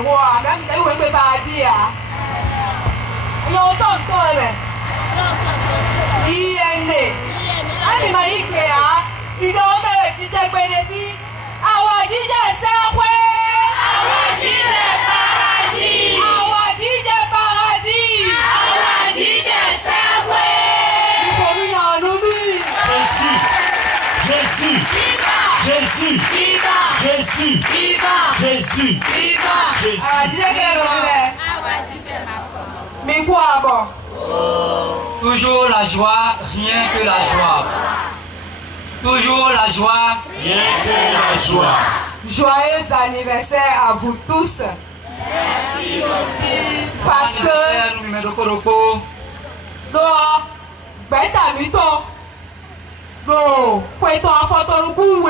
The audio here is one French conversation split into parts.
roi, même les où est paradis. Il y a autant de temps, mais. Il est né. Il m'a dit que il doit me dire que bénéfice. Awa DJ Sawe. Awa DJ paradis. Awa DJ paradis. Awa DJ Sawe. Il faut lui en oublier. Jésus. Jésus. Jésus. Jésus. Jésus. Awa DJ Sawe. Mais quoi bon? Toujours la joie, rien que la joie. Toujours la joie, rien que la joie. Joyeux anniversaire à vous tous. Merci. Parce que non, ben t'as vu toi. Non, quoi ton enfant ton coup ou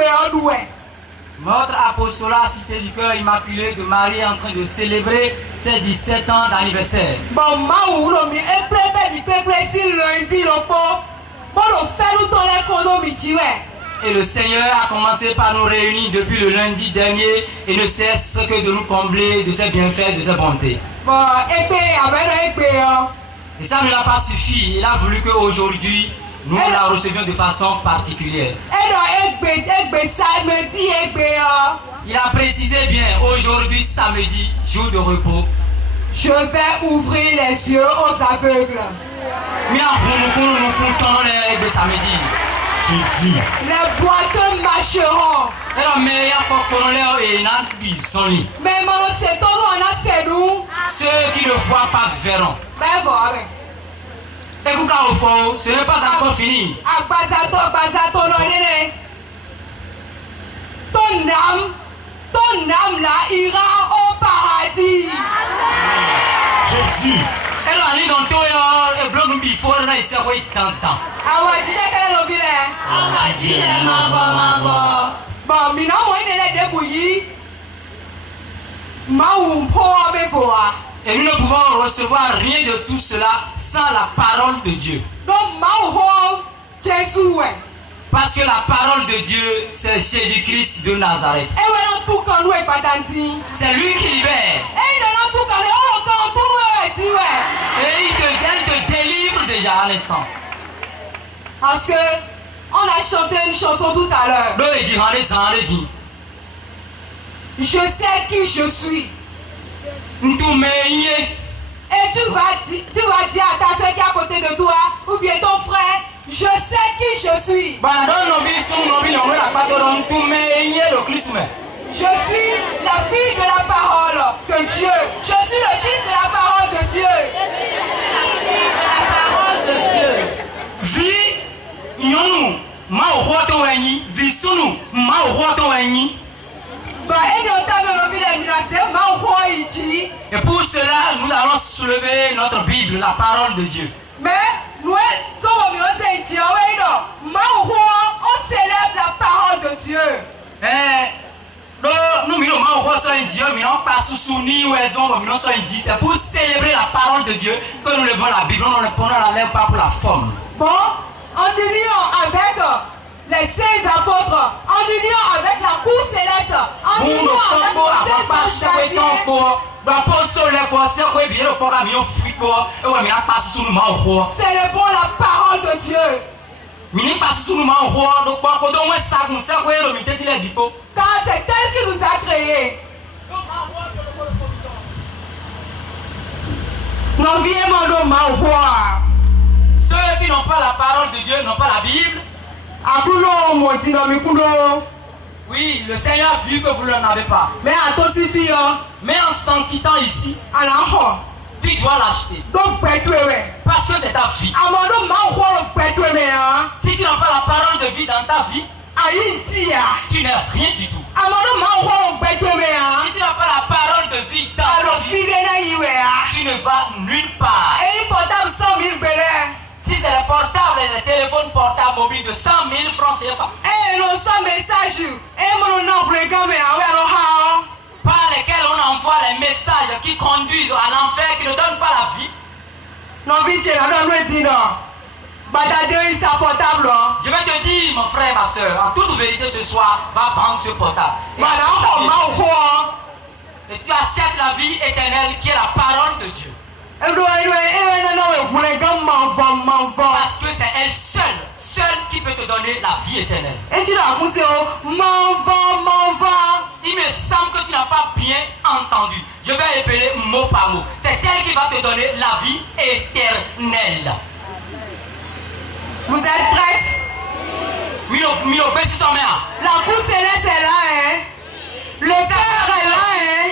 Notre apostolat Cité du Cœur Immaculé de Marie est en train de célébrer ses 17 ans d'anniversaire. Bon, maou lo mi eprebe mi pepe si lundi lo po. Bon lo fait nous ton économie tu es. Et le Seigneur a commencé par nous réunir depuis le lundi dernier et ne cesse que de nous combler de ses bienfaits, de ses bontés. Bon, et ça ne l'a pas suffi. Il a voulu qu'aujourd'hui, nous la recevions de façon particulière. Il a précisé bien, aujourd'hui samedi, jour de repos. Je vais ouvrir les yeux aux aveugles. Jésus. Les boiteux marcheront. Mais ceux qui ne voient pas verront. Ce n'est pas encore fini. Ton âme là ira au paradis. Jésus. Elle a dit dans toi et bloc nous bifo na isawo tantan. Awadile kele lobile. Awadile mabo. Bon, mina mo ine le debuyi. Maumpo abevoa. Et nous ne pouvons recevoir rien de tout cela sans la parole de Dieu. Donc Mauho Jésus. Parce que la parole de Dieu, c'est Jésus-Christ de Nazareth. C'est lui qui libère. Et il te délivre déjà à l'instant. Parce que on a chanté une chanson tout à l'heure. Je sais qui je suis. Et tu vas dire à ta soeur qui est à côté de toi, ou bien ton frère, je sais qui je suis. Je suis la fille de la parole de Dieu. Je suis le fils de la parole de Dieu. Et pour cela, nous allons soulever notre Bible, la parole de Dieu. Mais nous, comme on célèbre la parole de Dieu. C'est pour célébrer la parole de Dieu que nous levons la Bible. Nous ne prenons la lèvre pas pour la forme. Bon, en union avec les 16 apôtres, en union avec la cour céleste, en union avec les 16 gardiens. Célébrons la parole de Dieu. Car c'est elle qui nous a créés. Ceux qui n'ont pas la parole de Dieu n'ont pas la Bible. Oui, le Seigneur a vu que vous ne l'avez pas. Mais en s'en quittant ici, tu dois l'acheter. Parce que c'est ta vie. Si tu n'as pas la parole de vie dans ta vie, tu n'es rien du tout. Si tu n'as pas la parole de vie dans ta vie, tu ne vas nulle part. Si c'est le portable et le téléphone portable mobile de 100 000 francs CFA, par lesquels on envoie les messages qui conduisent à l'enfer, qui ne donnent pas la vie. Je vais te dire, mon frère, ma soeur, en toute vérité ce soir, va prendre ce portable. Et tu achètes la vie éternelle qui est la parole de Dieu. Parce que c'est elle seule qui peut te donner la vie éternelle. Il me semble que tu n'as pas bien entendu. Je vais répéter mot par mot. C'est elle qui va te donner la vie éternelle. Vous êtes prêtes? Oui, obéissez son mère. La boue céleste est là, hein? Le Père est là, hein?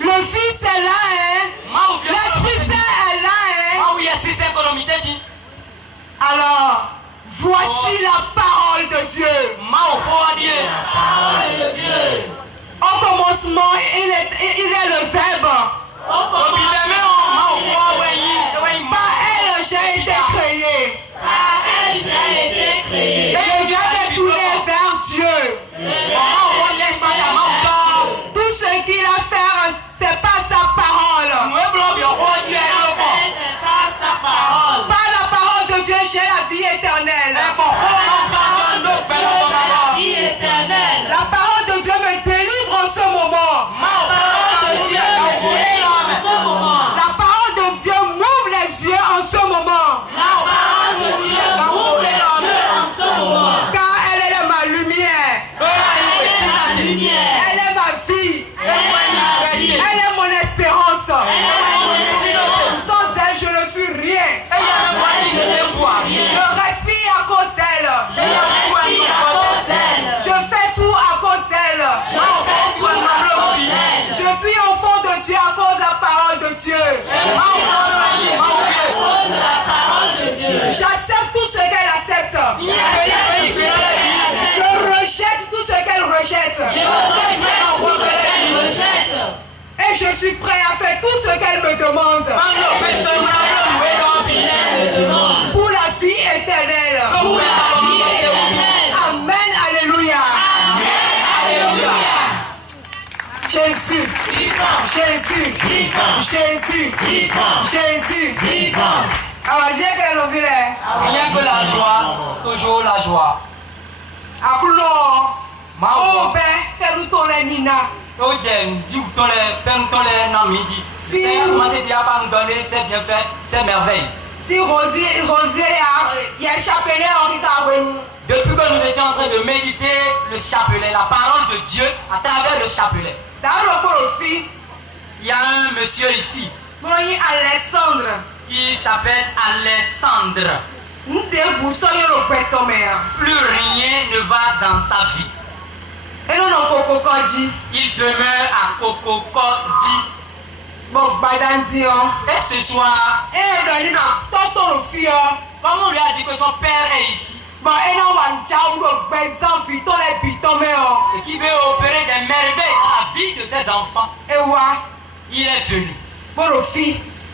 Le Fils est là, hein? L'Esprit Saint est là, hein? Alors, voici la parole de Dieu. Au commencement, il est le Verbe. Par elle, j'ai été créé. Et je viens de tourner vers Dieu. Tout ce qu'il a fait, c'est pas sa parole. Par la parole de Dieu, j'ai la vie éternelle. La parole de Dieu me délivre en ce moment. La parole de Dieu m'ouvre les yeux en ce moment. Car elle est ma lumière. Elle est ma vie. Elle est mon espérance. Sans elle, je ne suis rien. Je respire à cause d'elle. Je fais tout à cause d'elle. Je suis au fond de Dieu à cause de la parole de Dieu. J'accepte tout ce qu'elle accepte. Je rejette tout ce qu'elle rejette. Et je suis prêt à faire tout ce qu'elle me demande. Pour la vie éternelle. Amen, alléluia. Jésus, Jésus, Jésus, Jésus. Alors, Dieu que nous vivons. Rien que la joie, toujours la joie. Oh, ben, fais-nous ton Nina. Si Rosier, il y a un chapelet en nous. Depuis que nous étions en train de méditer le chapelet, la parole de Dieu à travers le chapelet, il y a un monsieur ici. Alexandre. Il s'appelle Alexandre. Plus rien ne va dans sa vie. Il demeure à Kokokodi. Et ce soir, comme on lui a dit que son père est ici, et qui veut opérer des merveilles à la vie de ses enfants, il est venu.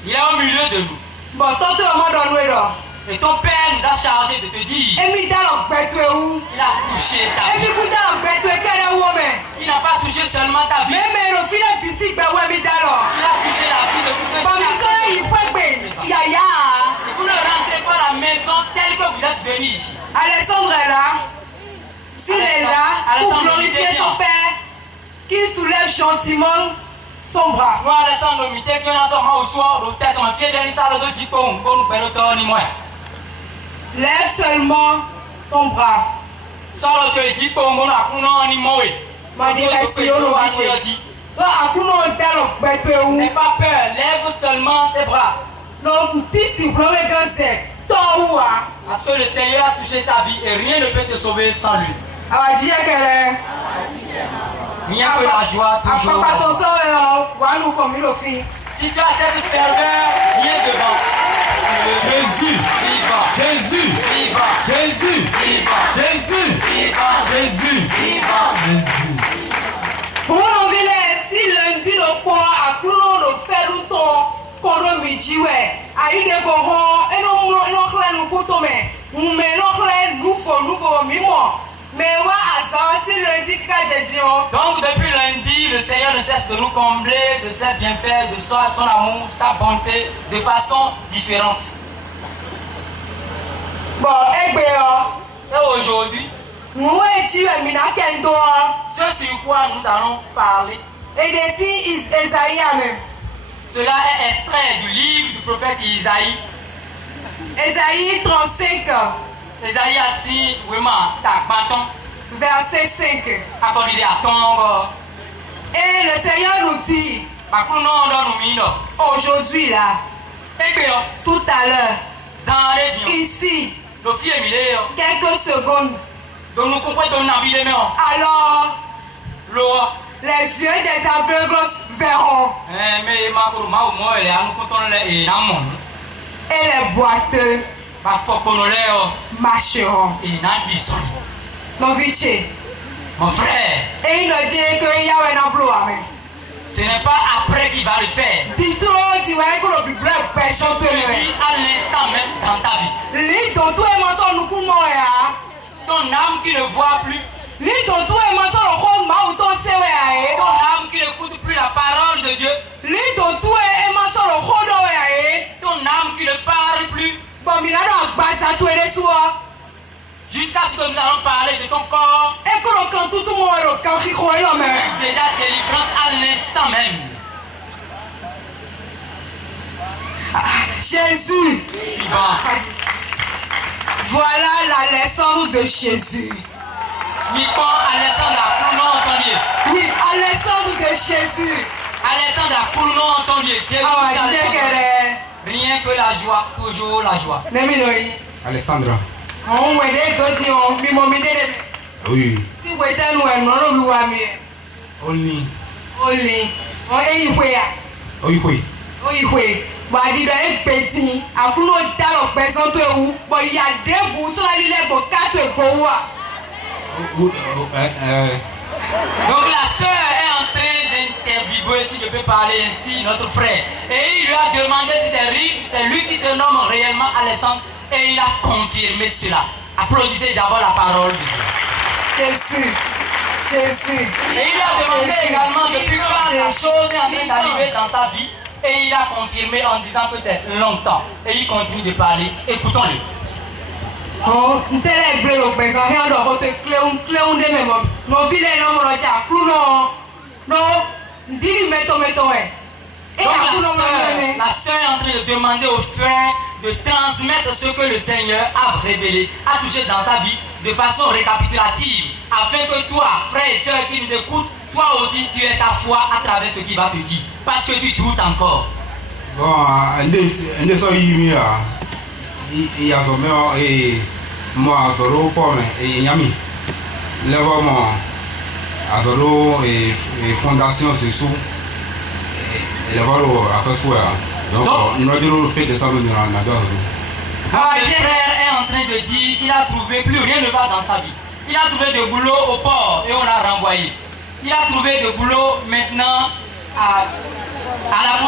Il est au milieu de nous. Et ton père nous a chargé de te dire, il a touché ta vie. Il n'a pas touché seulement ta vie, il a touché la vie de tout un chacun. Et vous ne rentrez pas à la maison telle que vous êtes venu ici. Alexandre est là. S'il est là, pour glorifier son père, qu'il soulève gentiment son bras. Lève seulement ton bras. N'aie pas peur, lève seulement tes bras. Parce que le Seigneur a touché ta vie et rien ne peut te sauver sans lui. Il n'y a que la joie toujours. Si tu as cette ferveur, viens devant. Jésus, Jésus, Jésus, Jésus, Jésus, Jésus. Si lundi le poids à Kouno le fer ou ton Koro Mijiwe, à une évoquant, et non, nous coûtons, mais nous nouveau, mais ouais, si lundi, de Dieu. Donc, depuis lundi, le Seigneur ne cesse de nous combler de ses bienfaits, de son amour, sa bonté, de façon différente. Bon, et aujourd'hui, ce sur quoi nous allons parler, et d'ici, Isaïe même. Cela est extrait du livre du prophète Isaïe. Ésaïe 35, Isaïe assis, vraiment, ta bâton, verset 5. accordé à ton. Et le Seigneur nous dit, aujourd'hui là, tout à l'heure, ici, quelques secondes, alors les yeux des aveugles verront et les boiteux marcheront. Mon frère, Et il nous dit qu'il y a un emploi. ce n'est pas après qu'il va le faire. Dis-toi, tu vas être le plus black personne Tu que le dis à l'instant même dans ta vie. Lis ton tout et mensonge nous pour moi. Ton âme qui ne voit plus, Lis ton tout et mensonge au fond de ma ou ton séwé. ton âme qui n'écoute plus la parole de Dieu, Lis ton tout et mensonge au fond de ton âme qui ne parle plus, bon, il a un bas à tout et les soirs. jusqu'à ce que nous allons parler de ton corps. Et que l'on quand tout le monde quand il croit là même. Déjà délivrance à l'instant même. Jésus. Vivant. Voilà la leçon de Jésus. Nippon Alexandre Kounou entendu. Oui, à leçon de Jésus. Alexandre Kounou entendu. Ah ouais, Dieu qu'elle Rien que la joie, toujours la joie. est. Neminoï. Alessandra. On va aider Dieu, mi momide. Oui. Si vous êtes nous, non, nous voyons. Only. Oli, on est ici. Oui, oui. Oui. Bon, il doit être petit. Après, nous allons présenter où. Bon, il y a deux bouts sur la ligne pour 4 goa. Donc la sœur est en train d'interviewer, si je peux parler ainsi, notre frère. Et il lui a demandé si c'est lui qui se nomme réellement Alexandre. Et il a confirmé cela. Applaudissez d'abord la parole de Dieu. Jésus. Et il a demandé également depuis quand la chose est en train d'arriver dans sa vie. Et il a confirmé en disant que c'est longtemps. Et il continue de parler. Écoutons-le. Oh, nous sommes les bleus, mais on a un clé, on est même. Nos villes, non, on a déjà plus non. Dis-lui, mettons. Et Donc la sœur est en train de demander au frère de transmettre ce que le Seigneur a révélé, a touché dans sa vie de façon récapitulative, afin que toi, frère et sœur qui nous écoutent, toi aussi tu aies ta foi à travers ce qu'il va te dire, parce que tu doutes encore. Bon, on est sorti là. Il y a moi, Zoro, Pomme et Yami. Là-bas, moi, Zoro et Fondation, c'est sous. Et là-bas, après soi. Donc, nous avons fait des sables dans la gare. Le frère est en train de dire qu'il a trouvé, plus rien ne va dans sa vie. Il a trouvé de boulot au port et on l'a renvoyé. Il a trouvé de boulot maintenant à la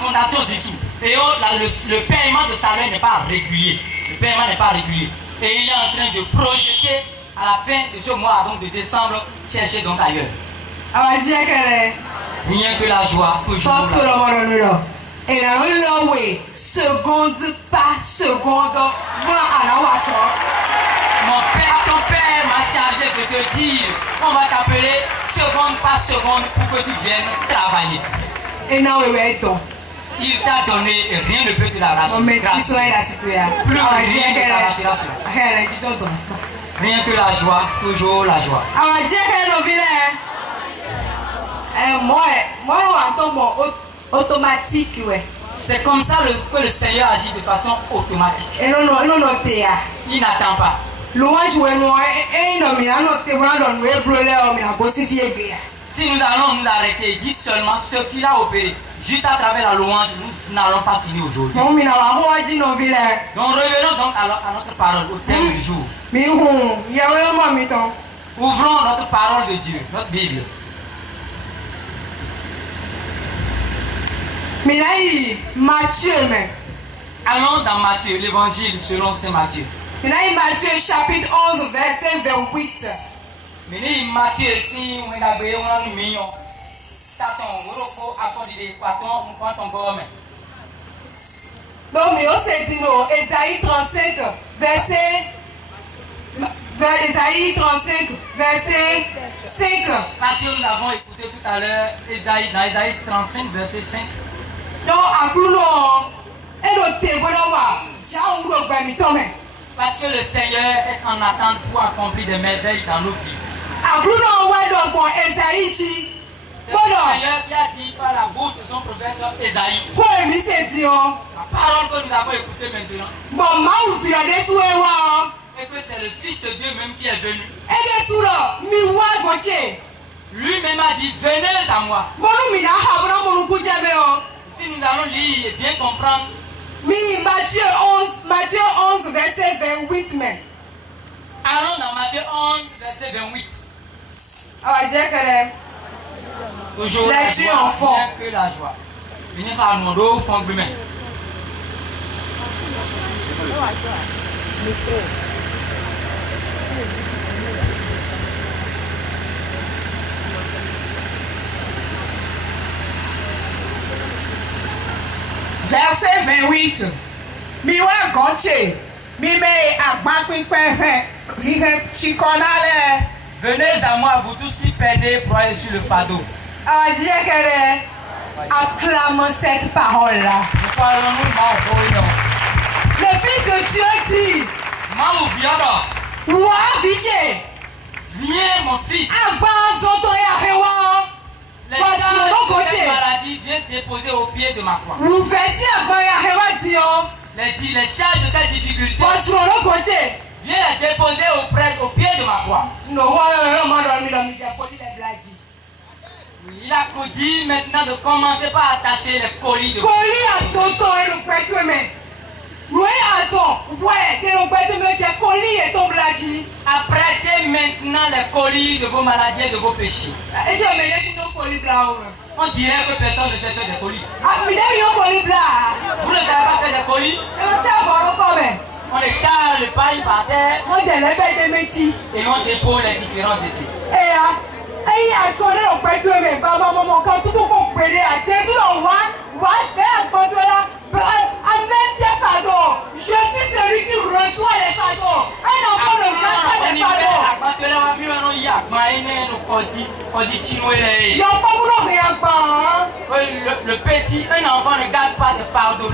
fondation Zissou. Et le paiement de salaire n'est pas régulier. Le paiement n'est pas régulier. Et il est en train de projeter à la fin de ce mois, donc de décembre, chercher donc ailleurs. Rien que la joie, toujours la joie. Et là, oui, seconde par seconde, Ton père m'a chargé de te dire, on va t'appeler seconde par seconde pour que tu viennes travailler. Et non, oui, Il t'a donné et rien ne peut te l'arracher. Plus rien ne t'arrachera cela. Rien que la joie, toujours la joie. Moi, automatique, ouais. C'est comme ça que le Seigneur agit de façon automatique. Et non, Il n'attend pas. Si nous allons nous arrêter, dis seulement ce qu'il a opéré. Juste à travers la louange, nous n'allons pas finir aujourd'hui. Donc revenons donc à notre parole, au thème du jour. Ouvrons notre parole de Dieu, notre Bible. Matthieu, allons dans Matthieu, l'évangile selon Saint Matthieu. Matthieu chapitre 11, verset 28. Matthieu, si on a besoin de millions, donc, c'est dit Ésaïe 35, verset 5. Parce que nous avons écouté tout à l'heure dans Ésaïe 35, verset 5. Parce que le Seigneur est en attente pour accomplir des merveilles dans nos vies. C'est le Seigneur qui a dit par la bouche de son prophète Esaïe. La parole que nous avons écoutée maintenant. Et que c'est le Fils de Dieu même qui est venu. Lui-même a dit, venez à moi. Si nous allons lire et bien comprendre. Matthieu 11, verset 28. Allons dans Matthieu 11, verset 28. Toujours la joie, enfant. Que la joie. Venez à mon dos, fond de main. Verset 28. Miwa gonche. Mime agbapipe chikonale. Venez à moi, vous tous qui peinez, broyez sur le fardeau. Acclame cette parole-là. Nous parlons-nous mal. Le Fils de Dieu dit, Malou Biara, Roi Vijay, viens mon fils. Les charges de cette maladie viennent déposer au pied de ma croix. Les charges de ta difficulté viens les déposer au pied de ma croix. Il a dit maintenant de commencer par attacher les colis de Apprêtez maintenant les colis de vos maladies et de vos péchés. On dirait que personne ne sait faire des colis. Vous ne savez pas faire des colis? On étale le pain par terre et on dépose les différents effets. Je suis celui qui reçoit les fardeaux. Un enfant ne reçoit pas les fardeaux. Le petit, un enfant ne garde pas de fardeau.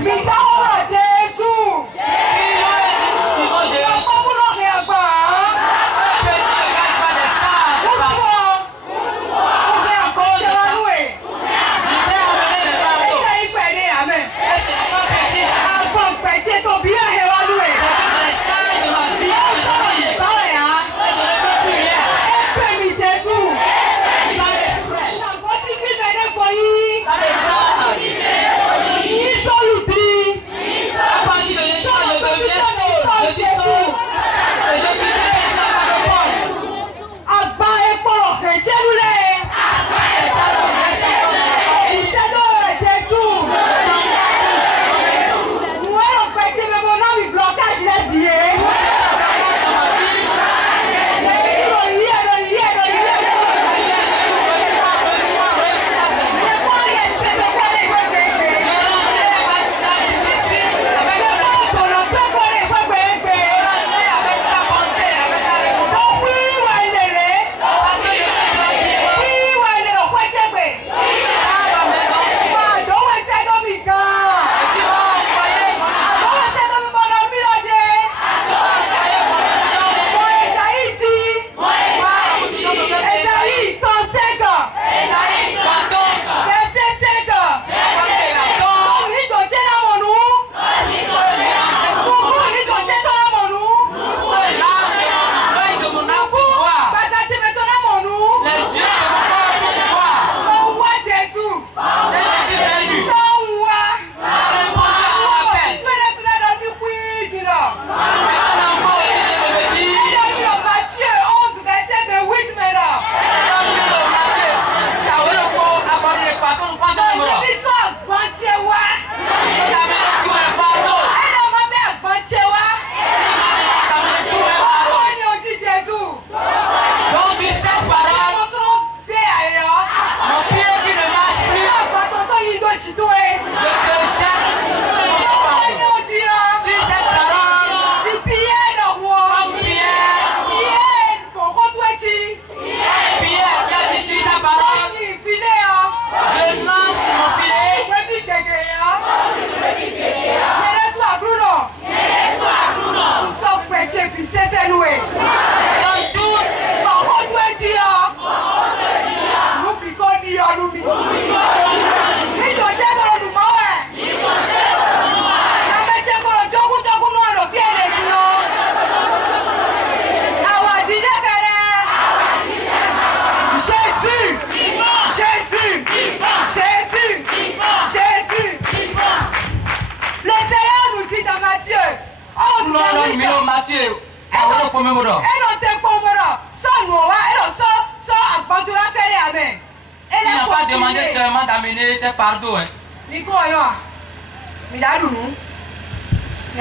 Il n'a pas demandé seulement d'amener tes fardeaux. Hein. Il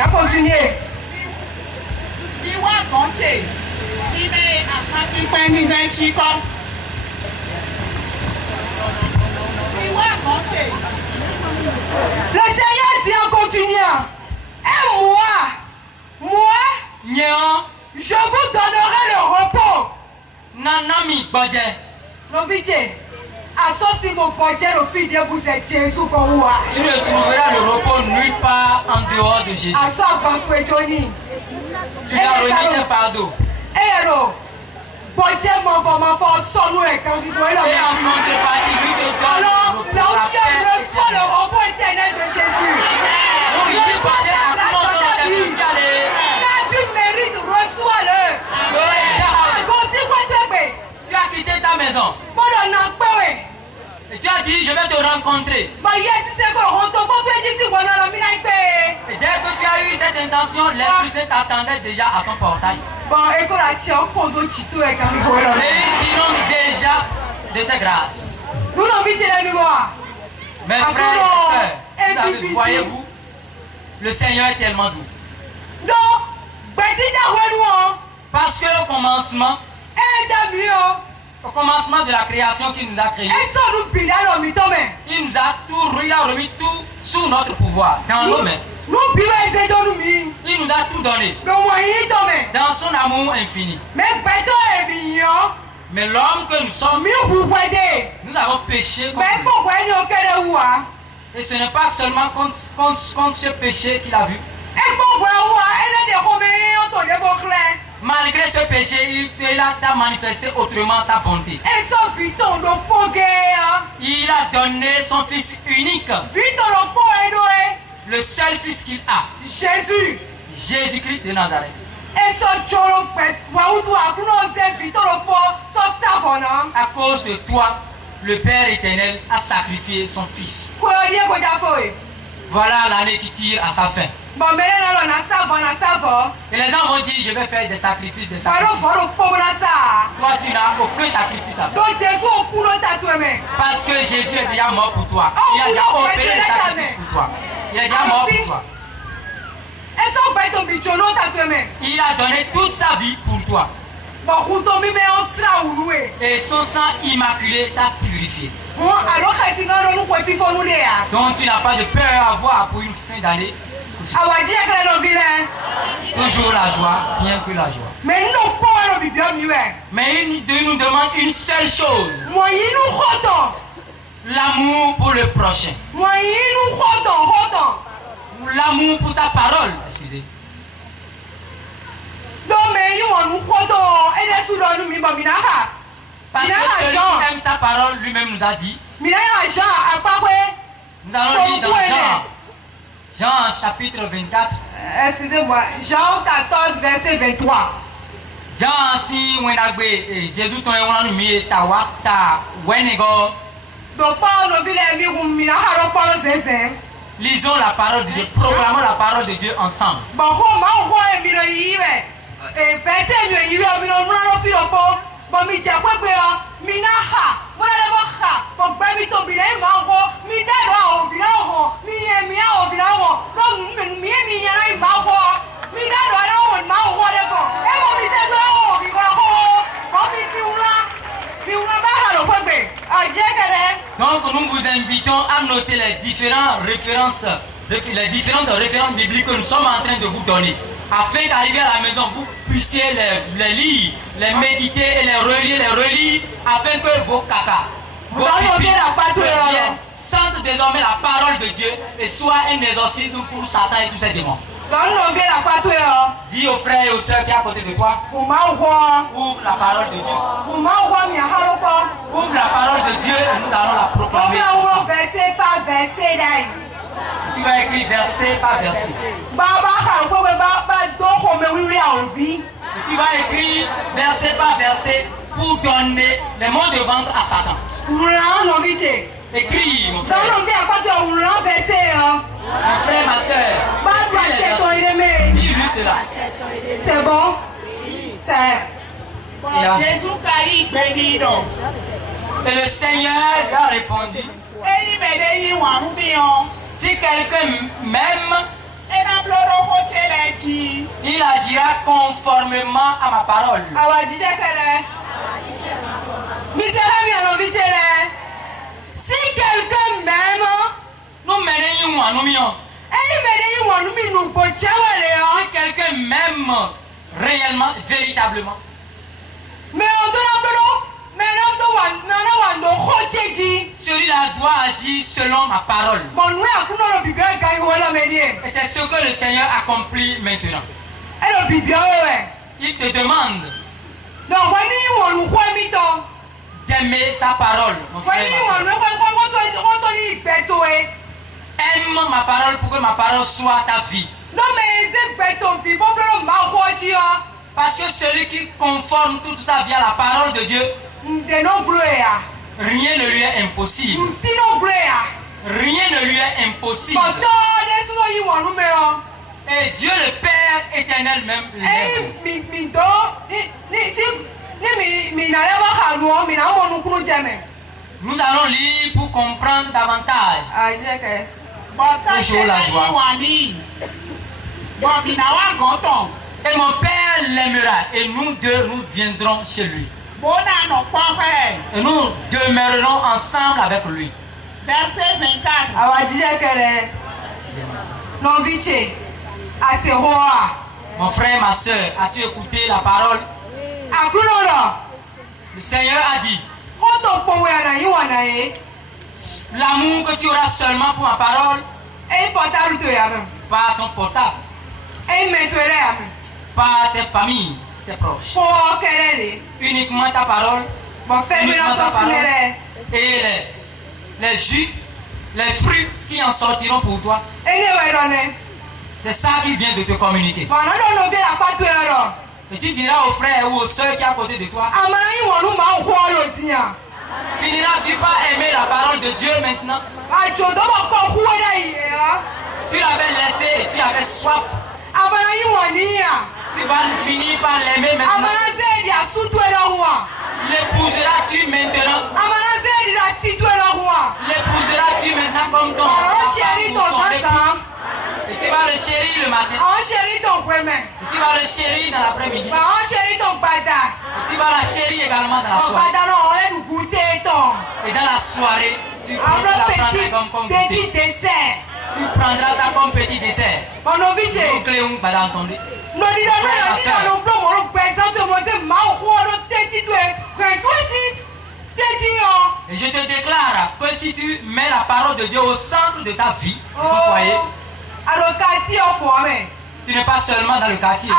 a continué. Le Seigneur dit en continuant, et moi, je vous donnerai le repos. Nanami budget. L'objet, associe mon budget au fil de vous êtes Jésus pour moi. Tu ne trouveras le repos nulle part en dehors de Jésus. Associe banque Johnny. Tu lui as remis tes fardeaux. Et alors, budget mon fort sans nous et quand il doit Et en contrepartie, lui te donne alors, le repos. là où Dieu reçoit le repos éternel de Jésus. Oui, il faut dire à tout le monde de aller. Là, tu mérites, reçois-le. Tu as quitté ta maison. Et tu as dit, je vais te rencontrer. Et dès que tu as eu cette intention, l'Esprit Saint t'attendait déjà à ton portail. Et il t'inonde déjà de ses grâces. Mes frères et sœurs, voyez-vous, le Seigneur est tellement doux. Parce que au commencement de la création qu'il nous a créé, il nous a remis tout sous notre pouvoir, dans nos mains. Il nous a tout donné, dans son amour infini. Mais l'homme que nous sommes, nous avons péché contre lui. Et ce n'est pas seulement contre ce péché qu'il a vu. Malgré ce péché, il a manifesté autrement sa bonté. Il a donné son fils unique, le seul fils qu'il a, Jésus-Christ de Nazareth. À cause de toi, le Père éternel a sacrifié son fils. Voilà l'année qui tire à sa fin. Et les gens vont dire, je vais faire des sacrifices, Toi, tu n'as aucun sacrifice à faire. Parce que Jésus est déjà mort pour toi. Il a déjà opéré les sacrifices pour toi. Il est déjà mort pour toi. Il a donné toute sa vie pour toi. Et son sang immaculé t'a purifié. Donc tu n'as pas de peur à avoir pour une fin d'année. Toujours la joie, bien que la joie. Mais il nous demande une seule chose. L'amour pour le prochain. L'amour pour sa parole. Excusez. Parce que celui qui aime sa parole, lui-même nous a dit. Nous allons lire dans Jean chapitre 24. Excusez-moi, Jean 14, verset 23. Jean si wenagbe Jésus ton ewana mi tawa ta wenego. Lisons la parole de Dieu, proclamons la parole de Dieu ensemble. Donc nous vous invitons à noter les différentes références bibliques que nous sommes en train de vous donner, afin qu'arriver à la maison, vous puissiez les lire, les méditer et les relire, afin que vos caca, vos pipis sentent désormais la parole de Dieu et soit un exorcisme pour Satan et tous ses démons. Dis aux frères et aux sœurs qui sont à côté de toi, ouvre la parole de Dieu. Ouvre la parole de Dieu et nous allons la proclamer. Verset par verset. Tu vas écrire verset par verset. Et tu vas écrire verset par verset pour donner les mots de vente à Satan. Écris, mon frère. Mon frère, ma soeur. Dis-lui cela. C'est bon? C'est. Jésus Christ béni donc. Et le Seigneur lui a répondu, si quelqu'un m'aime, il agira conformément à ma parole. Si quelqu'un m'aime, Nous menons. Si quelqu'un m'aime réellement, véritablement, celui-là doit agir selon ma parole. Et c'est ce que le Seigneur accomplit maintenant. Il te demande d'aimer sa parole, mon frère, ma soeur. Aime ma parole pour que ma parole soit ta vie. Parce que celui qui conforme toute sa vie à la parole de Dieu, rien ne lui est impossible. Rien ne lui est impossible. Et Dieu le Père éternel même l'aime. Nous allons lire pour comprendre davantage. Toujours la joie. Et mon Père l'aimera et nous deux nous viendrons chez lui. Et nous demeurerons ensemble avec lui. Verset 24. Mon frère, ma soeur, as-tu écouté la parole? Le Seigneur a dit, l'amour que tu auras seulement pour ma parole, pas ton portable, pas tes familles, tes proches. Uniquement ta parole, uniquement sa parole. Et les jus, les fruits qui en sortiront pour toi. C'est ça qui vient de te communiquer. Et tu diras aux frères ou aux soeurs qui sont à côté de toi, finiras-tu pas aimer la parole de Dieu maintenant? Tu l'avais laissé et tu avais soif. Tu vas finir par l'aimer maintenant. L'épouseras-tu maintenant? L'épouseras-tu maintenant comme ton époux? Et tu vas le chérir le matin. Et tu vas le chérir dans l'après-midi. Et tu vas la chérir également dans la soirée. Et dans la soirée, tu prendras comme petit dessert. Tu prendras ça comme petit dessert. Et je te déclare que si tu mets la parole de Dieu au centre de ta vie, de ton foyer, tu n'es pas seulement dans le quartier.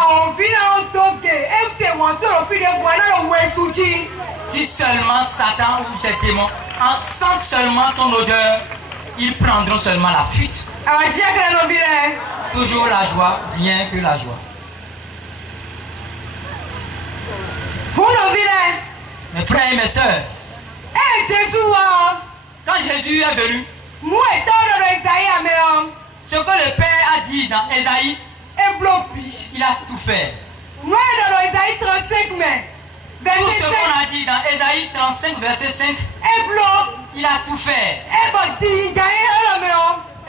Si seulement Satan ou ses démons sentent seulement ton odeur, ils prendront seulement la fuite. Toujours la joie, rien que la joie. Mes frères et mes soeurs, quand Jésus est venu, ce que le Père a dit dans Ésaïe, il a tout fait. Tout ce qu'on a dit dans Ésaïe 35, verset 5, il a tout fait.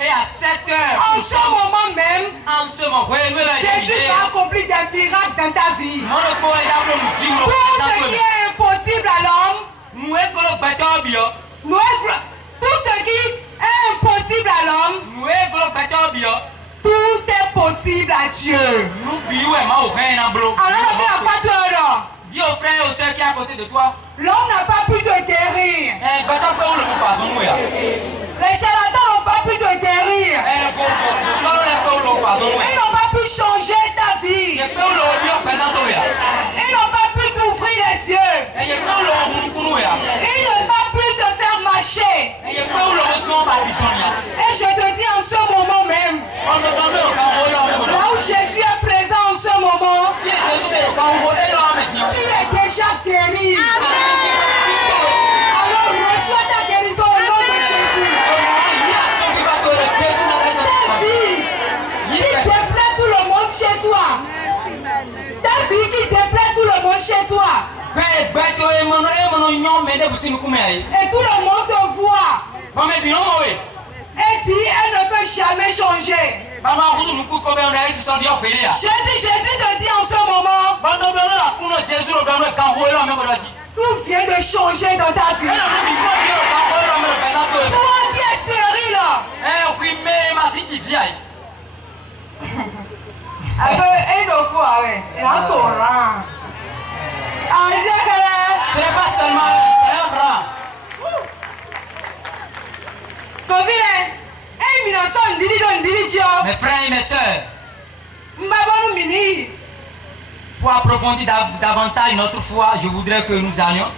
Et à cette heure, en ce moment même, Jésus va accomplir des miracles dans ta vie. Tout ce qui est impossible à l'homme, tout ce qui est impossible à l'homme, tout est possible à Dieu. Alors on n'a pas peur. Dis aux frères et aux soeurs qui sont à côté de toi, L'homme n'a pas pu te guérir. Les charlatans n'ont pas pu te guérir. Ils n'ont pas pu tout le monde te voit. Bon, mais bien, oui. Et dit, elle ne peut jamais changer. Jésus te dit en ce moment, tout vient de changer dans ta vie. Toi qui es stérile. Ce n'est pas seulement un rang. Mes frères et mes sœurs, pour approfondir davantage notre foi, je voudrais que nous allions.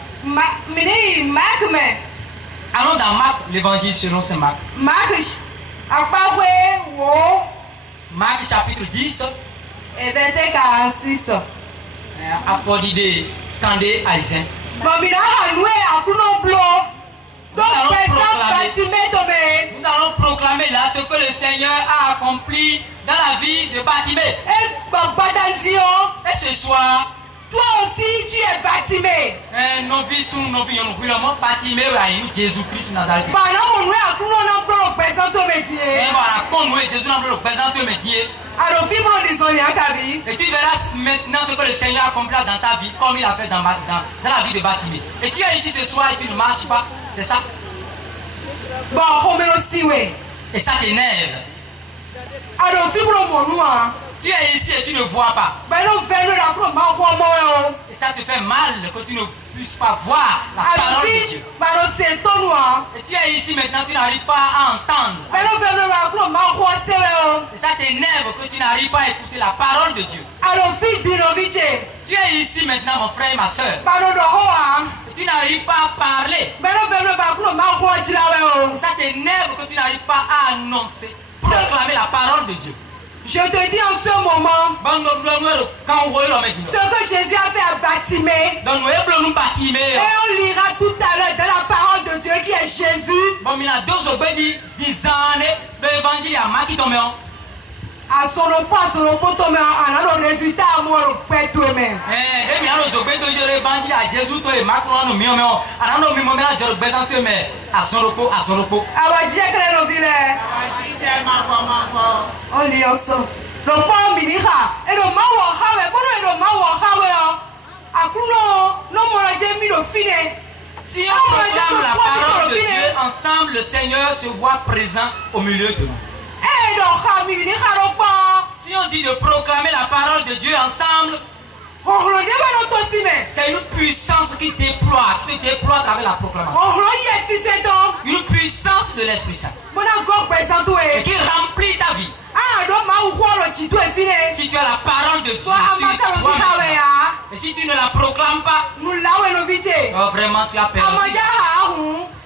Allons dans Marc, l'évangile selon saint Marc. Marc chapitre 10, Apodide, Candé, Aïssin. Nous allons proclamer là ce que le Seigneur a accompli dans la vie de Bartimée. Et ce soir, toi aussi tu es Bartimée. Bartimée, Jésus-Christ Nazareth. Et tu verras maintenant ce que le Seigneur a accompli dans ta vie, comme il a fait dans la vie de Bartimée. Et tu es ici ce soir et tu ne marches pas, c'est ça? Et ça t'énerve. Tu es ici et tu ne vois pas. Et ça te fait mal que tu ne puisses pas voir la parole de Dieu. Et tu es ici maintenant, tu n'arrives pas à entendre. Et ça t'énerve que tu n'arrives pas à écouter la parole de Dieu. Tu es ici maintenant, mon frère et ma soeur. Et tu n'arrives pas à parler. Et ça t'énerve que tu n'arrives pas à annoncer, proclamer la parole de Dieu. Je te dis en ce moment ce que Jésus a fait à Bartimée. Et on lira tout à l'heure dans la parole de Dieu qui est Jésus. À son repas, tombe en résultat à moi le père toi-même. On lit ensemble. Le pain minira et le mawa hawe, bon et le mawa hawe. Akuno, non mon ami le fine. Si on proclame la parole de Dieu ensemble, le Seigneur se voit présent au milieu de nous. Si on dit de proclamer la parole de Dieu ensemble, c'est une puissance qui se déploie à travers la proclamation. Une puissance de l'Esprit Saint. Et qui remplit ta vie. Si tu as la parole de Dieu, et si tu ne la proclames pas, oh, vraiment tu as perdu.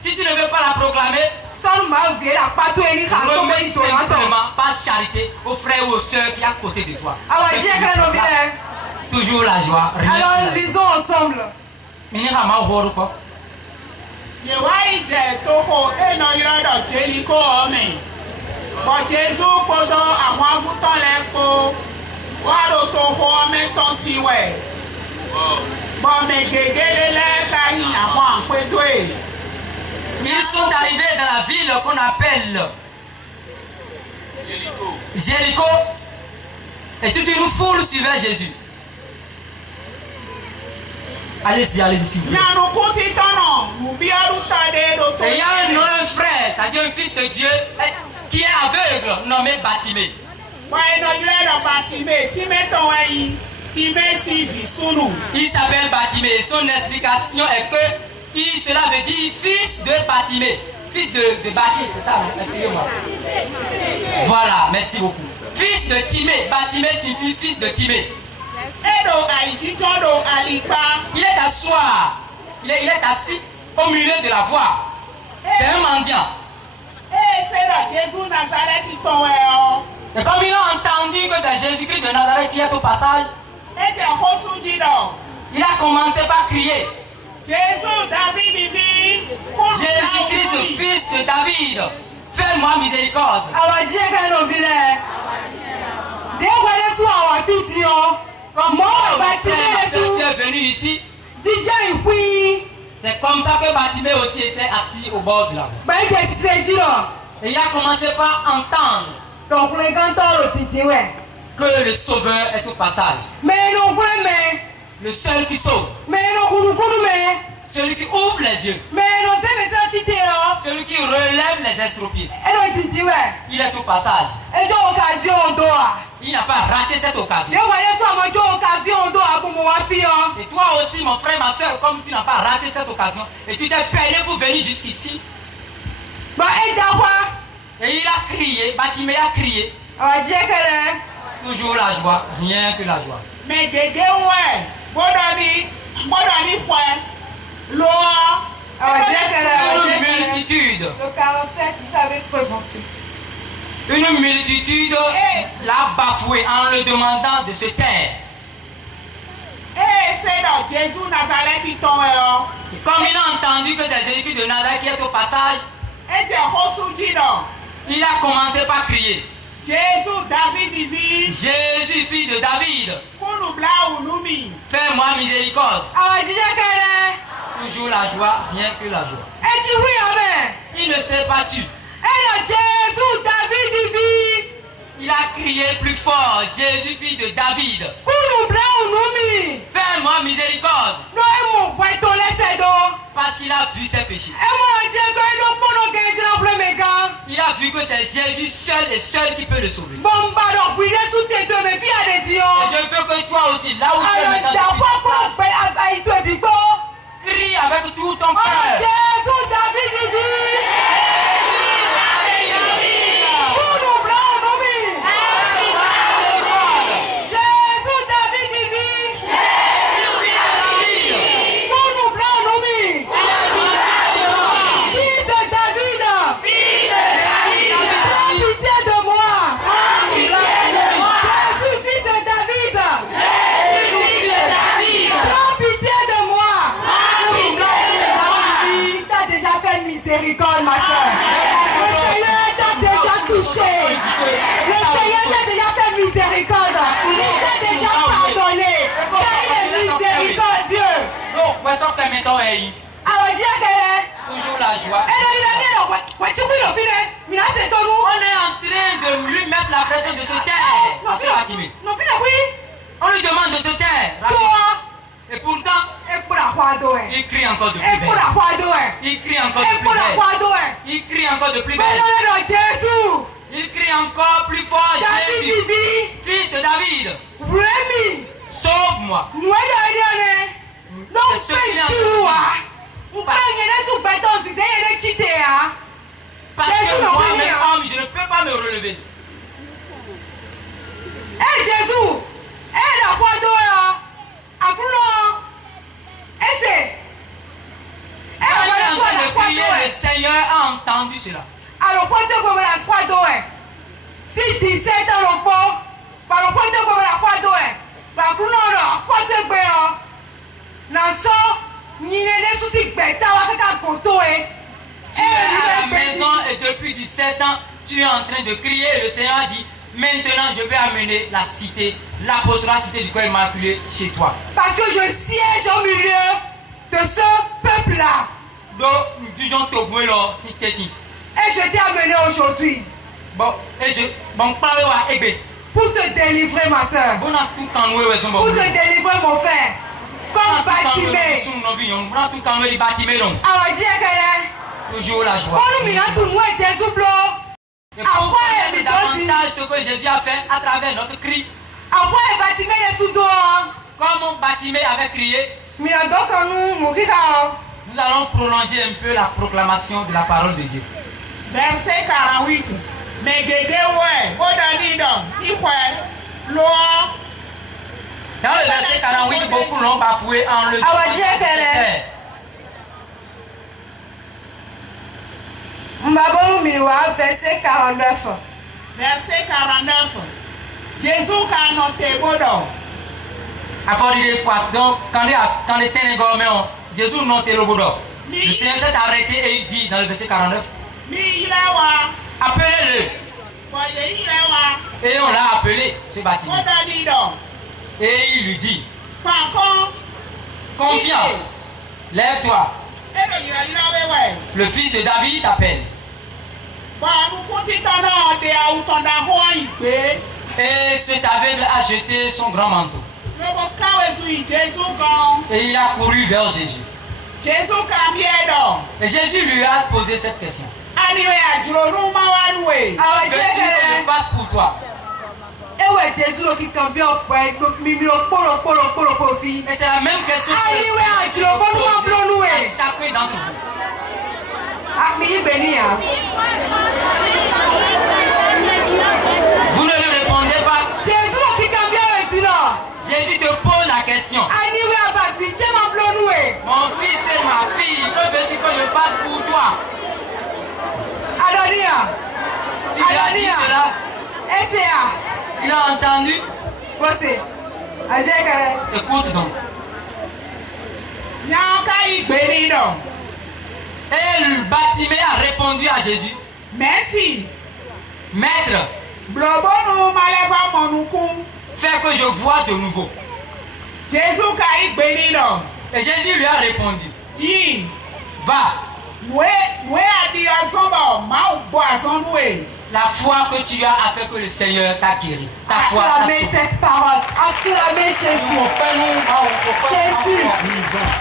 Si tu ne veux pas la proclamer, remets simplement par charité aux frères ou aux sœurs qui sont à côté de toi. Toujours la joie. Alors lisons ensemble. Ils sont arrivés dans la ville qu'on appelle Jéricho. Et toute une foule suivait Jésus. Allez-y, allez-y. Et il y a un autre frère, c'est-à-dire un fils de Dieu, qui est aveugle, nommé Bartimée. Il s'appelle Bartimée. Son explication est que cela veut dire fils de Bartimée. Fils de Baptiste, c'est ça? Excusez-moi. Voilà, merci beaucoup. Fils de Timée. Bartimée signifie fils de Timée. Il est assoir. Il est assis au milieu de la voie. C'est un mendiant. Et comme il a entendu que c'est Jésus-Christ de Nazareth qui est au passage, il a commencé par crier: Jésus-Christ, fils de David, fais-moi miséricorde. Comme mon frère qui est venu ici, C'est comme ça que Bartimée aussi était assis au bord de la voie. bẹ́ẹ̀ jẹ́ ṣiṣẹ́ jírọ̀. Et il a commencé par entendre Dọ̀kùnrin kan tọrọ títí wẹ̀. que le Sauveur est au passage. Mẹ́rin okùnrin mẹ́. Le seul qui sauve. Mẹ́rin okùnrin mẹ́. Celui qui ouvre les yeux. Mẹ́rin ọ̀sẹ̀mẹsẹ̀ ti dé ọ. Celui qui relève les estropiés. Ẹ̀rọ títí wẹ̀. Il est au passage. Ẹjọ́ occasion do a. Il n'a pas raté cette occasion. Yóò wáyé sọ ọmọ ẹjọ́ occasion do a kò mọ̀ wá sí ọ. Et toi aussi, mon frère, ma soeur, comme tu n'as pas raté cette occasion, et tu t'es payé pour venir jusqu'ici, Bọ̀ ẹ dá wa. et il a crié, Bartimée a crié, Àwọn jẹ́ kẹrẹ. toujours la joie, rien que la joie. Mais gègé ouais. Gbọ́dọ̀ ní pẹ́. Lọ́wọ́. Àwọn jẹ́ kẹrẹ. Une multitude, Le 47, vous savez prévention. une multitude l'a bafoué en le demandant de se taire. Ṣé lọ Jésù Nazareth tán ẹ ọ? Et comme il a entendu que c'est Jésus de Nazareth qui est au passage, Ẹ jẹ́ kó súnjì lọ. il a commencé par crier, Jésù David vi. Jésus, fils de David, Kúlù bla ònú mi. fais-moi miséricorde. Àwọn jíjẹ́ kẹrẹ. Toujours la joie, rien que la joie. Ẹ ti wí ọbẹ̀. Il ne s'est pas tu. Ẹ̀rọ Jésù David vi. Il a crié plus fort, Jésus, fils de David, Kúlù bla ònú mi. fais-moi miséricorde, Lọ ìmọ̀ pẹ́ tó lẹ́sẹ̀ dọ́. parce qu'il a vu ses péchés. Ẹ mọ̀ jẹ́ kó inú kpọ́nọ́ kejì náà fúlẹ̀ mi gan. Il a vu que c'est Jésus seul et seul qui peut le sauver. Bọ̀ ń bá dọ̀ pín Jésù tètè mi fi àdè tí Et ọ. je veux que toi aussi, là où tu es Àlọ́ maintenant, ìdàpọ̀ tu pọ̀ pé àìtó ìbí gbọ́. crie avec tout ton Ọ̀rọ̀ cœur. Jésù David vi. Kúlù bla ònú mi. Jésù David vi. Kúlù bla ònú mi. Fils de David. Prends pitié de moi. Jésus, fils de David. Prends pitié de moi. T'as déjà fait miséricorde, ma soeur. Le Seigneur t'a déjà touché. Le Seigneur t'a déjà fait miséricorde. Il t'a déjà pardonné. Car il est miséricordieux. Non, où sont tes méthodes? Àwọn jẹ́ kẹrẹ. Toujours la joie. Ẹnu mi lọ ní ìlọ wẹ̀ tí kúrò fi rẹ̀. Mi náà ṣe tọ́nu. On est en train de lui mettre la pression de se taire. Nọ fi Bartimée. rẹ̀ wí. On lui demande de se taire. Tó ọ. Et pourtant, Ekpọ̀rọ̀ àpò àdó ẹ̀. il crie encore de plus Ekpọ̀rọ̀ belle. àpò àdó ẹ̀. Il crie encore de plus Ekpọ̀rọ̀ àpò belle. àdó ẹ̀. Il crie encore de plus Bẹ́ẹ̀ belle. ló lọ́dọ̀ Jésù. Il crie encore plus fort, David Jésus, vi. fils de David, Rémi. sauve-moi. Nuwẹ́dọ̀ ẹni ọ̀nẹ́. Ló ń C'est ce fẹ́ qu'il a ìdúró wa. dit. Nkpẹ́ ìyẹnẹ́ tún pẹ́tọ́ òsìsẹ́ ìyẹnẹ́ chite ya. Parce Jésus que n'a pas moi-même, dit, hein. homme, je ne peux pas me relever. Ẹ Jésù. Ẹ dàpọ̀ àdó ẹ̀ ọ́. Àkúrò. Ẹsẹ̀. Ẹ Quand il wọlé est en fún train de àdàpọ̀ crier, àdó le ẹ̀. Seigneur a entendu cela. Àlòpọ̀tẹ́ gbogbo àdàpọ̀ àdó ẹ̀. Sí 17 àlòpọ̀. Àlòpọ̀tẹ́ gbogbo àdàpọ̀ àdó ẹ̀. Àkúrò rọ̀ àpọ̀tẹ́ gbé ọ. Nàṣọ nyìnyẹn sùn sí gbẹ̀tà wa kẹ́kẹ́ àkótó ẹ̀. Tu es à la maison et depuis 17 ans, tu es en train de crier et le Seigneur a dit, maintenant je vais amener la cité, l'apostole cité du cœur immaculé chez toi. Parce que je siège au milieu de ce peuple-là. Donc, nous disons Togoué là, si t'es dit. Et je t'ai amené aujourd'hui Bon, et je, bon, parle à Ebe. pour te délivrer, ma soeur. Bon, à tout quand nous, son Pour bon. te délivrer, mon frère. Comme Bartimée. Bon, à tout quand nous, Bartimée, non. Alors, dis qu'elle Toujours la joie. Pour nous, tout le monde est Jésus blanc. Et pour connaître davantage ce que Jésus a fait à travers notre cri, Après, Bartimée est sous dos. comme Bartimée avait crié, Mais donc, nous mourir. nous allons prolonger un peu la proclamation de la parole de Dieu. Verset 48. Mais gègé ouais. Gbọ́dọ̀ ní ìdọ̀. Ìpẹ́. Lọ́wọ́. Dans le verset 48, beaucoup l'ont bafoué en le Ah ouais, disant Dieu de se qu'elle est. taire. Mbabou Miwa, verset 49. Verset 49. Jésù ka nọ tè gbọ́dọ̀. Après, il est quoi? Donc, quand les ténèbres gorment, Jésus n'a pas le Seigneur s'est arrêté et il dit dans le verset 49, Ní ilé wa. appelez-le. Bọ̀yẹ̀ ilé wa. Et on l'a appelé, ce Bartimée. Gbọ́dọ̀ ní ìdọ̀. Et il lui dit, Pàkọ́. confiant, lève-toi, Le fils de David t'appelle. Et cet aveugle a jeté son grand manteau. Et il a couru vers Jésus. Et Jésus lui a posé cette question. Que tu me fasses pour toi. Et c'est la même question que chacun d'entre vous. Vous ne lui répondez pas. Jésus te pose la question. Mon fils et ma fille, que veux-tu que je fasse pour toi? Tu lui as dit cela? Il a entendu? Écoute donc. Et Bartimée a répondu à Jésus. Merci. Maître, fais que je vois de nouveau. Et Jésus lui a répondu. Va. La foi que tu as a fait que le Seigneur t'a guéri. Ta foi t'a sauvé. Acclamez cette parole. Acclamez Jésus. Jésus.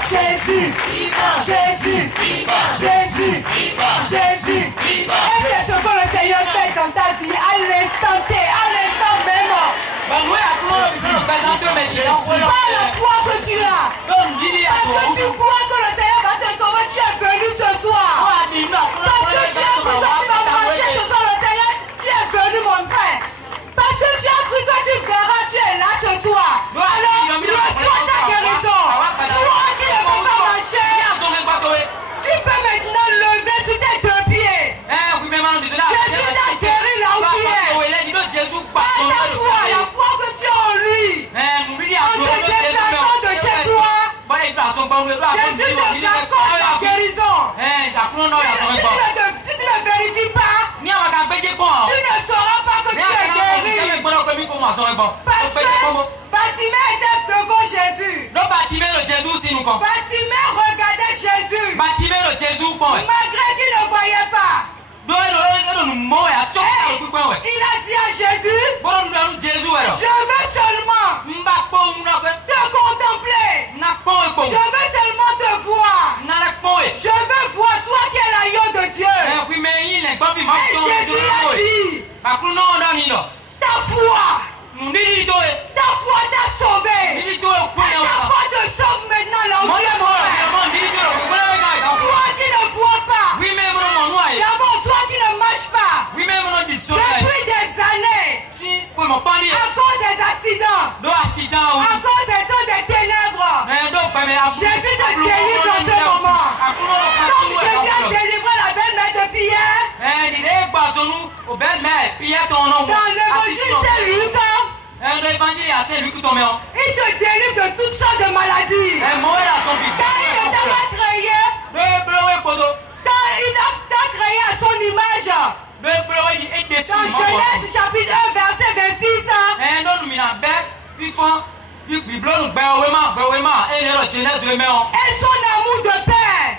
Jésus. Jésus. Jésus. Jésus. Et c'est ce que le Seigneur fait dans ta vie à l'instant T, à l'instant même. Par la foi que tu as. Parce que tu crois que le Seigneur va te sauver, tu es venu ce soir. Parce que tu as cru que tu vas marcher ce soir, le Seigneur, tu es venu mon frère. Parce que tu as cru que tu verras, tu es là ce soir. Alors, reçois ta guérison. Toi qui ne peux pas marcher, tu peux maintenant lever sur tes deux pieds. Jésus t'a guéri là où tu es. Par la foi que tu as en lui. En te déplaçant de chez toi, Jésus te accorde la guérison. Si tu ne vérifies pas, tu ne sauras pas que tu es guéri. Parce que Bartimée était devant Jésus. Bartimée regardait Jésus. Malgré qu'il ne voyait pas. Il a dit à Jésus, je veux seulement te contempler. Je veux seulement te voir. Je veux voir toi qui es l'agneau de Dieu. Et Jésus a dit, ta foi t'a sauvé. Et ta foi te sauve maintenant là où tu es, mon frère. Toi qui ne vois pas. D'abord, toi qui ne marches pas. Depuis des années. À cause des accidents. À cause des eaux des ténèbres. Jésus te délivre dans ce moment. Comme Jésus a délivré la belle-mère de Pierre. Dans l'évangile c'est Luc. Il te délivre de toutes sortes de maladies. Quand il ne t'a pas créé, quand il t'a créé à son image. Dans Genèse chapitre 1 verset 26. Et son amour de père.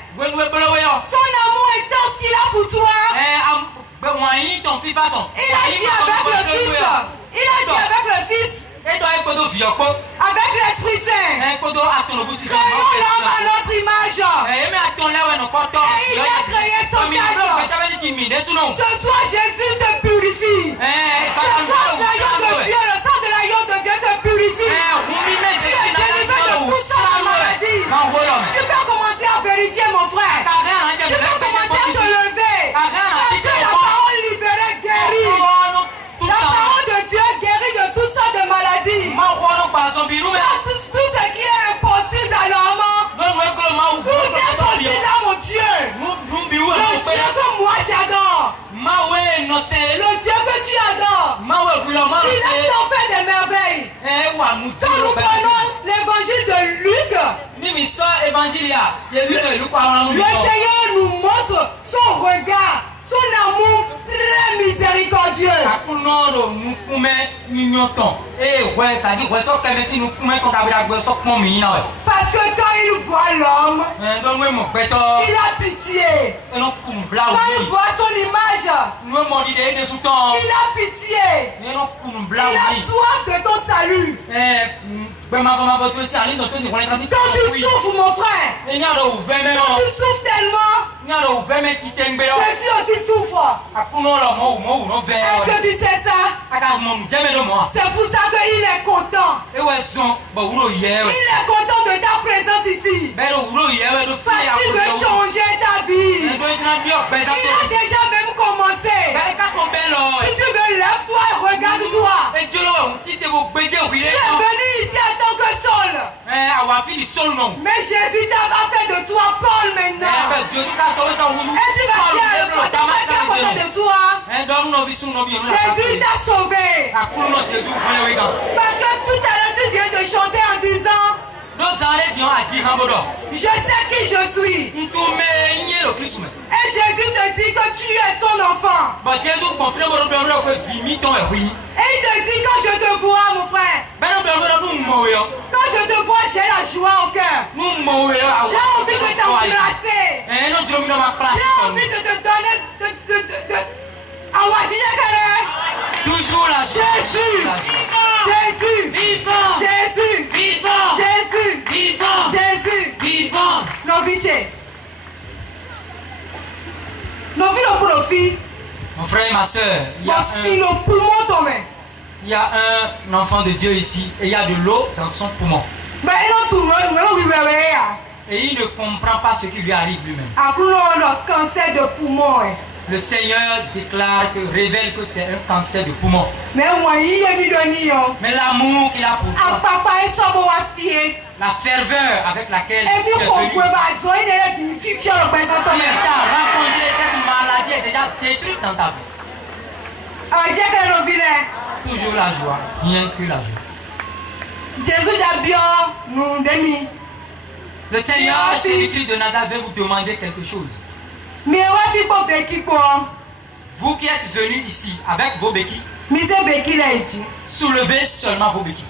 Son amour intense qu'il a pour toi. Il a dit avec le Fils. Avec l'Esprit Saint. Créons l'homme à notre image. Et il a créé son cœur. Ce soir Jésus te purifie. Ce soir l'agneau de Dieu, le sang de l'agneau de Dieu te purifie. Tu es délivré de tout ça la maladie. Tu peux commencer à vérifier mon frère. Tu peux commencer à te lever. Parce que la parole libérée guérit. La parole de Dieu guérit de tout ça de maladie. Tout ce qui est impossible à l'homme. Tout est possible à mon Dieu. Le Dieu que moi j'adore. Le Dieu que tu adores. Il a tant fait des merveilles. Quand nous prenons l'évangile de Luc, le Seigneur nous montre son regard, son amour très miséricordieux. Parce Parce que quand il voit l'homme, Donne-moi mon péto. il a pitié. Et non, pour me blau. Quand il voit son image, Nous m'ont dit des sous-temps. il a pitié. Et non, pour me blau. Il a soif de ton salut. Ben ma votre saline donc tu connais quand Quand tu souffres, mon frère, et n'a do veme quand tu souffres tellement, n'a do veme titembe yo Jésus aussi souffre. akuno lo mo no Est-ce que ve tu sais ça? aka mo jeme do mo C'est pour ça qu'il est content. e we son bo wuro ye Il est content de ta présence ici. be do wuro ye we do Parce qu'il veut changer ta vie. e do tra bi o pe sa Il a déjà même commencé. be ka ko be lo Si tu veux, lève-toi et regarde-toi. e jolo ti te bo gbeje wi Tu es venu ici en tant que Saul. awa fi di sol no Mais Jésus t'a fait de toi Paul maintenant. be joju ka so sa wulu Et tu vas dire le frère qui est à côté de toi. do no bi sun no bi no Jésus t'a sauvé. akuno no jesu bele we ga Parce que tout à l'heure tu viens de chanter en disant, do zare di on aji kan bodo je sais qui je suis. ntu me nye lo kristu me Et Jésus te dit que tu es son enfant. ba jesu comprend bodo do ko bi mi ton e wi Et il te dit quand je te vois mon frère, bẹ́ẹ̀ bẹ́ẹ̀ bẹ́ẹ̀ ló ń mọ òye ọ́. quand je te vois j'ai la joie au cœur. Ló ń mọ òye ọ́. J'ai envie de t'embrasser. Ẹ̀ ló jẹ́ omi náà máa kílásì J'ai kan. envie de te donner Toujours la Jésus. Jésus. Vivant. Jésus. Vivant. Jésus. Vivant. Jésus. Vivant. Novice. Novi le profit. Mon frère et ma soeur, Il le poumon tombé. il y a un enfant de Dieu ici et il y a de l'eau dans son poumon. Mais il a tout le Et il ne comprend pas ce qui lui arrive lui-même. le cancer de poumon. Le Seigneur déclare révèle que c'est un cancer de poumon. Mais moi, il est mis Mais l'amour qu'il a pour toi, papa est sobre à fier. la ferveur avec laquelle Et tu es puis, venu on ici, peut il est bien fier le présentant. il t'a rencontré, cette maladie est déjà détruite dans ta vie. Ah, j'ai que le vilain. Toujours la joie, rien que la joie. Jésus a bien nous demi. Le Seigneur, Jésus-Christ de Nazareth, veut vous demander quelque chose. Mais ouais, fi pour béquille quoi. Vous qui êtes venus ici avec vos béquilles, Mais c'est béquille là ici. soulevez seulement vos béquilles.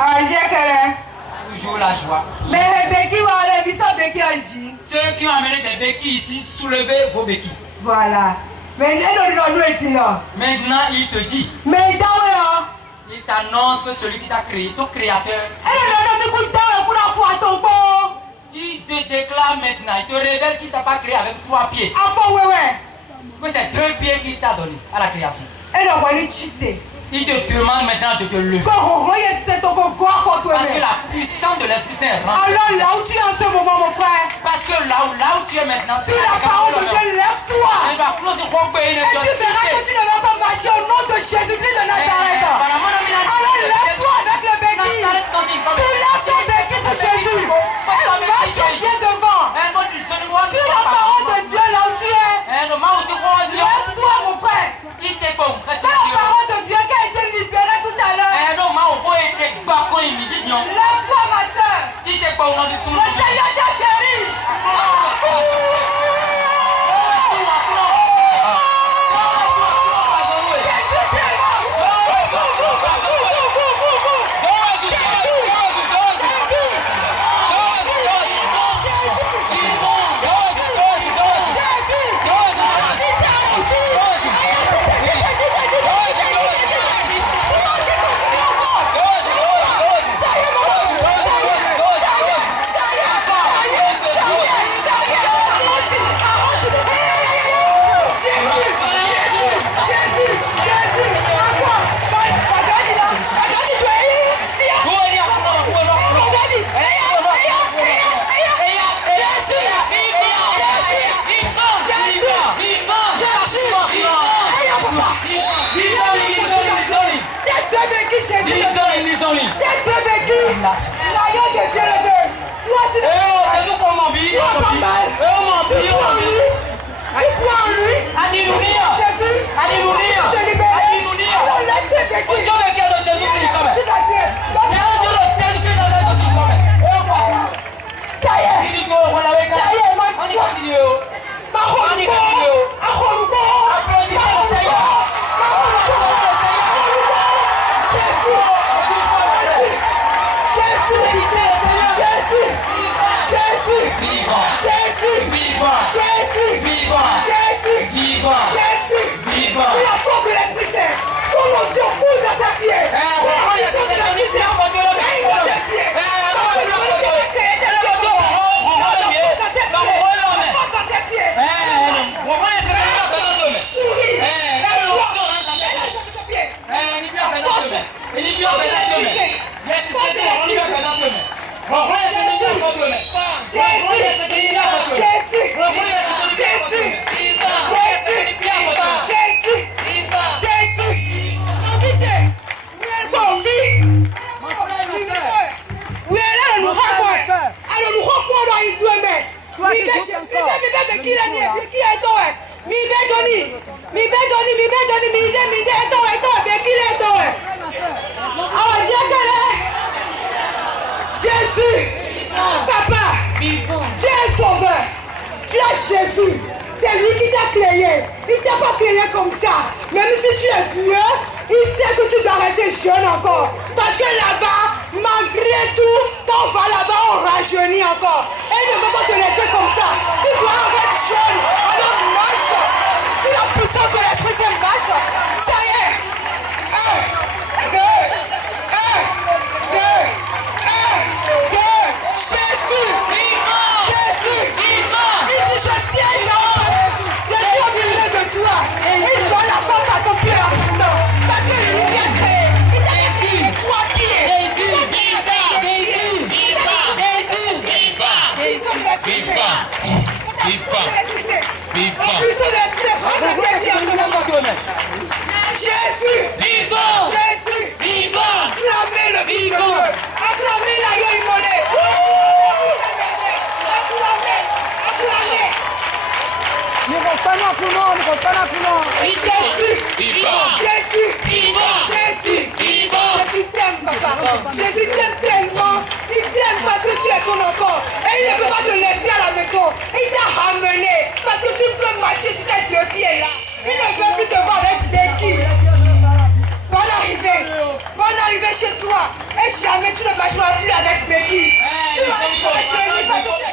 Ah, j'ai que Toujours la joie. mais béquille va aller, mais ça béquille là ici. Ceux qui ont amené des béquilles ici, soulevez vos béquilles. Voilà. Mais il est dans le ici là. Maintenant, il te dit, Mais il là. il t'annonce que celui qui t'a créé, ton créateur, Elle est dans le coup pour la foi ton bon. il te déclare maintenant, il te révèle qu'il ne t'a pas créé avec 3 pieds. À fond, ouais. Que c'est 2 pieds qu'il t'a donné à la création. Elle a voulu cheater. Il te demande maintenant de te lever. Quand on regarde c'est ton bon fort toi. Parce que la puissance de l'Esprit Saint rentre. Alors là où tu es en ce moment, mon frère, Parce que là où tu es maintenant, sur la parole de Dieu, lève-toi. il va closer le roi et Et tu verras que tu ne vas pas marcher au nom de Jésus-Christ de Nazareth. Alors lève-toi avec le béquille. Soulève ton béquille pour Jésus. Et marche bien devant. Sur la parole de Dieu, là où tu es. Lève-toi, mon frère. C'est la parole de Dieu qui a été libérée tout à l'heure. Lève-toi, ma soeur. Le Seigneur t'a guéri. Jésus. C'est lui qui t'a créé. Il t'a pas créé comme ça. Même si tu es vieux, il sait que tu dois rester jeune encore. Parce que là-bas, malgré tout, quand on va là-bas, on rajeunit encore. Et il ne veut pas te laisser comme ça. Tu dois être jeune. Alors marche. Sous la puissance de l'Esprit Saint, marche. Ça y est. 1, 2, 1, 2, 1, 2. Jésus. Jésus. Il dit, je siège là. Je suis au milieu de toi. Il donne la force à ton pied. Non. Parce qu'il t'a créé. Il t'a créé toi pieds. Jésus, vivant! Jésus, vivant! Acclamez le Fils de Dieu! Acclamez la gueule immolée! Acclamez! Acclamez! Jésus, vivant! Jésus, vivant! Jésus, vivant! Jésus t'aime, papa! Jésus t'aime tellement! Il t'aime parce que tu es son enfant! Et il ne peut pas te laisser à la maison! Il t'a ramené! Parce que tu peux marcher sur ces deux pieds-là! Il ne veut plus te voir avec des qui. Bonne arrivée chez toi. Et jamais tu ne marcheras plus avec Becky. Tu vas marcher parce que tu es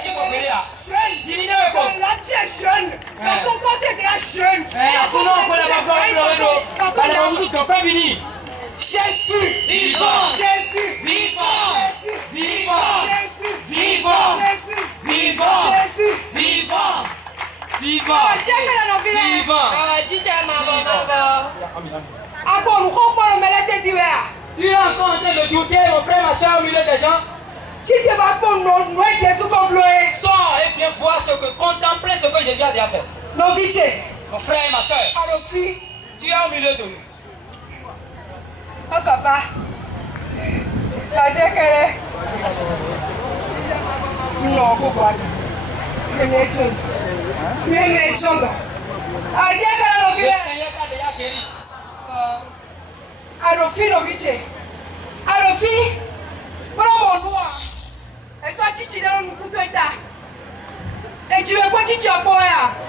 jeune. Là tu es jeune. Dans ton corps tu es déjà jeune. Jésus, vivant. Jésus, vivant. Vivant. Jésus, vivant. Jésus, vivant. Jésus, vivant. Vivant. Ah bon, nous comprenons, mais là, tu es encore en train de douter, mon frère, ma soeur, au milieu des gens. Tu te vas pour nous, Jésus, comme gloire. Sors et viens voir contempler ce que je viens de faire. Non, vite. Mon frère et ma soeur. Alors, puis, tu es au milieu de nous. Oh, papa. Adieu, qu'elle est. Non, pourquoi ça? Je n'ai pas. Adieu, qu'elle est. Alofi Novice. Alofi. Prends mon doigt. Et soit chichi dans le couteau. Et tu veux quoi chichi en bois?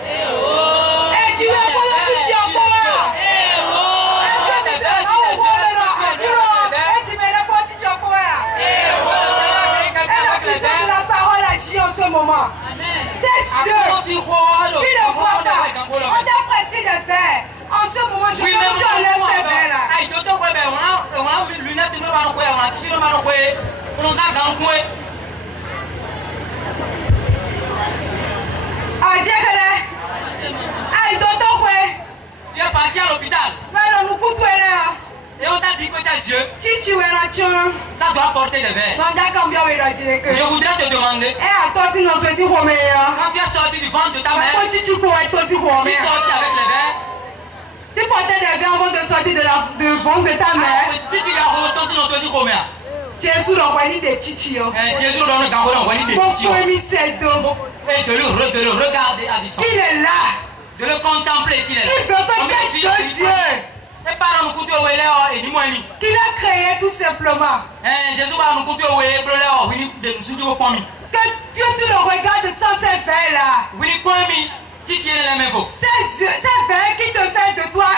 Et tu veux quoi chichi en bois? Est-ce que tu fais ça au bois? Et tu mets quoi chichi en bois? Et la parole agit en ce moment. Tes yeux. Tu ne vois pas. On t'a prescrit de faire. En ce moment, je veux que tu enlèves ces verres là. Tu es parti à l'hôpital. Et on t'a dit que tes yeux, ça doit porter des verres. Je voudrais te demander, quand tu es sorti du ventre de ta mère, tu es sorti avec les verres. Tu portais des verres avant de sortir de ventre de ta mère. Jésus l'a envoyé des chichis. Jésus l'a envoyé des chichis. Et de le regarder à distance. Il est là. De le contempler qu'il est là. Il veut que tes deux yeux. Qu'il a créé tout simplement. Que tu le regardes sans ces verres là. C'est vrai qui te fait de toi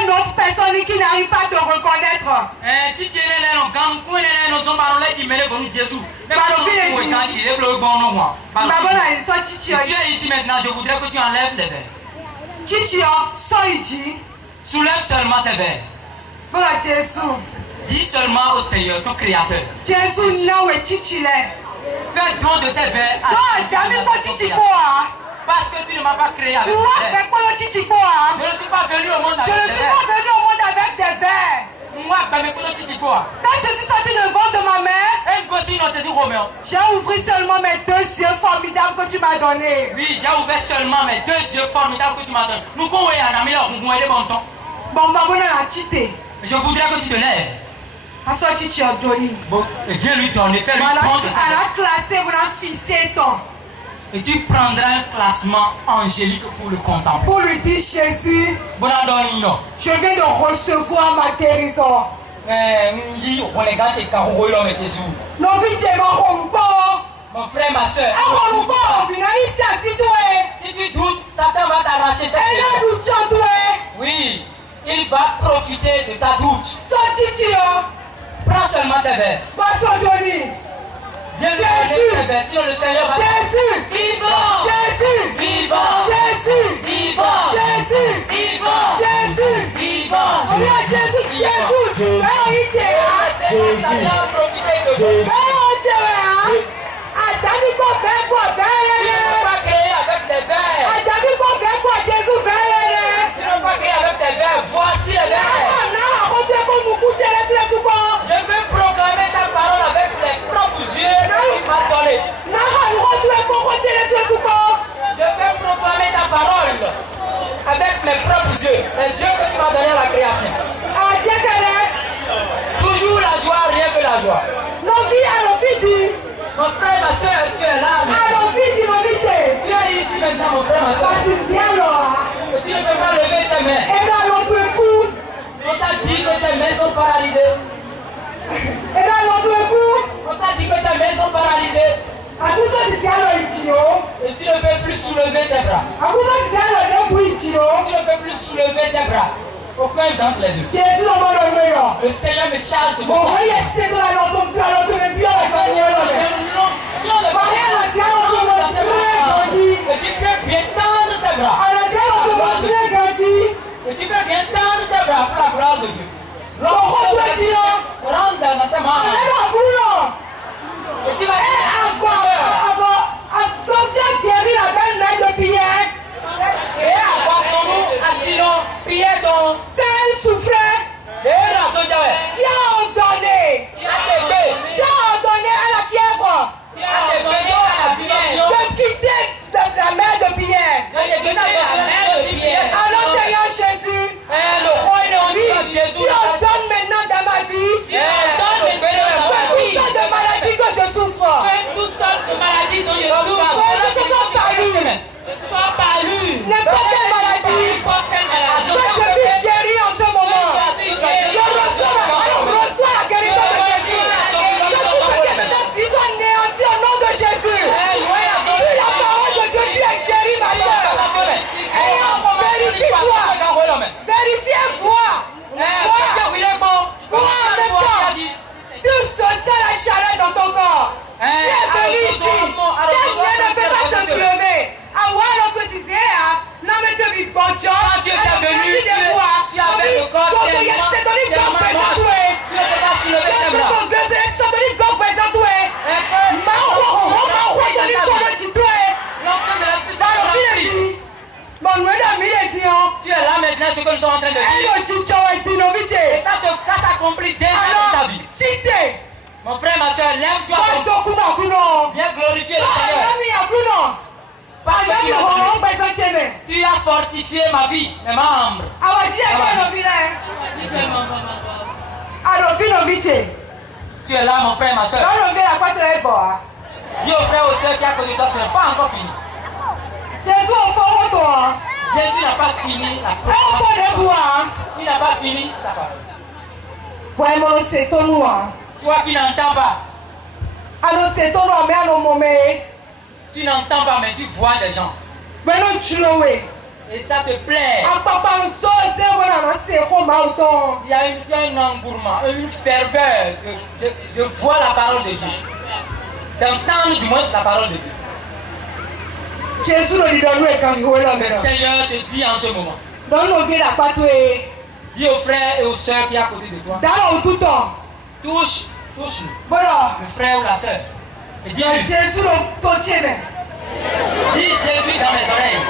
une autre personne qui n'arrive pas à te reconnaître. Tu es ici maintenant, je voudrais que tu enlèves les verres. Soulève seulement ces verres. Voilà Jésus. Dis seulement au Seigneur, ton Créateur. Jésus, non, et fais don de ces verres à parce que tu ne m'as pas créé avec des verres. Je ne suis pas venu au monde avec des verres. Quand je suis sorti de ventre de ma mère, j'ai ouvert seulement mes deux yeux formidables que tu m'as donnés. Oui, j'ai ouvert seulement mes deux yeux formidables que tu m'as donnés. Je voudrais que tu te lèves. Et viens lui donner, fais-lui prendre de ça. Et tu prendras un classement angélique pour le contempler. Pour lui dire Jésus, je viens de recevoir ma guérison. Mon frère, ma soeur. Si tu doutes, Satan va t'arracher cette chose. Oui, il va profiter de ta doute. Prends seulement tes verres. Viens Jésus. tes verres. Sinon le Seigneur va... Jésus. Vivant. Jésus. Vivant. Jésus. Vivant. Jésus. Vivant. Jésus. Vivant. Jésus. Satan a profité de vous. Tu ne peux pas créer avec des verres. Tu ne peux pas créer avec des verres. Voici les verres. Je peux proclamer ta parole avec les propres yeux que tu m'as donné. Je peux proclamer ta parole avec mes propres yeux. Les yeux que tu m'as donnés à la création. Toujours la joie, rien que la joie. Mon frère, ma soeur, tu es là. Tu es ici maintenant, mon frère, ma soeur. Et tu ne peux pas lever tes mains. On t'a dit que tes mains sont paralysées. On t'a dit que tes mains sont paralysées. Et tu ne peux plus soulever tes bras. Tu ne peux plus soulever tes bras. Aucun d'entre les deux. Le Seigneur me charge de toi. Et tu peux bien tendre tes bras. Et tu peux bien tendre tes bras pour la gloire de Dieu. Rentre dans ta main. Et tu vas et à quoi sommes-nous assis-nous, priez donc. Et la soja, Alors Seigneur Jésus, tu ordonnes maintenant dans ma vie toutes sortes de maladies que je souffre. N'importe quelle maladie, que je suis guéri en ce moment. Je reçois la guérison de Jésus. Je tout ce qui est maintenant vivant anéanti au nom de Jésus. Sur la parole de Dieu, tu es guéri, ma soeur. Vérifie-toi. Vérifiez-moi. Vois en même temps. Tu sens la chaleur dans ton corps. Tu es venu ici. Tes mains ne peuvent pas se soulever. Quand Dieu t'a venu, tu avais le corps tellement tu ne peux pas soulever tes bras. L'onction de l'Esprit Saint est remplie. Tu es là maintenant, ce que nous sommes en train de dire. Et ça s'accomplit déjà dans ta vie. Mon frère, ma soeur, lève-toi. Viens glorifier le Seigneur. Parce que tu as fortifié ma vie, mes membres. Tu es là, mon frère, ma soeur. Dis aux frères et aux soeurs qui à côté de toi, ce n'est pas encore fini. Jésus n'a pas fini la parole. Il n'a pas fini sa parole. Toi qui n'entends pas, tu n'entends pas, mais tu vois des gens. Et ça te plaît. Il y a un engouement, une ferveur de voir la parole de Dieu. D'entendre du moins la parole de Dieu. Le Seigneur te dit en ce moment. Dis aux frères et aux soeurs qui sont à côté de toi. Touche-nous. Le frère ou la soeur. Et dis-lui. Dis Jésus dans mes oreilles.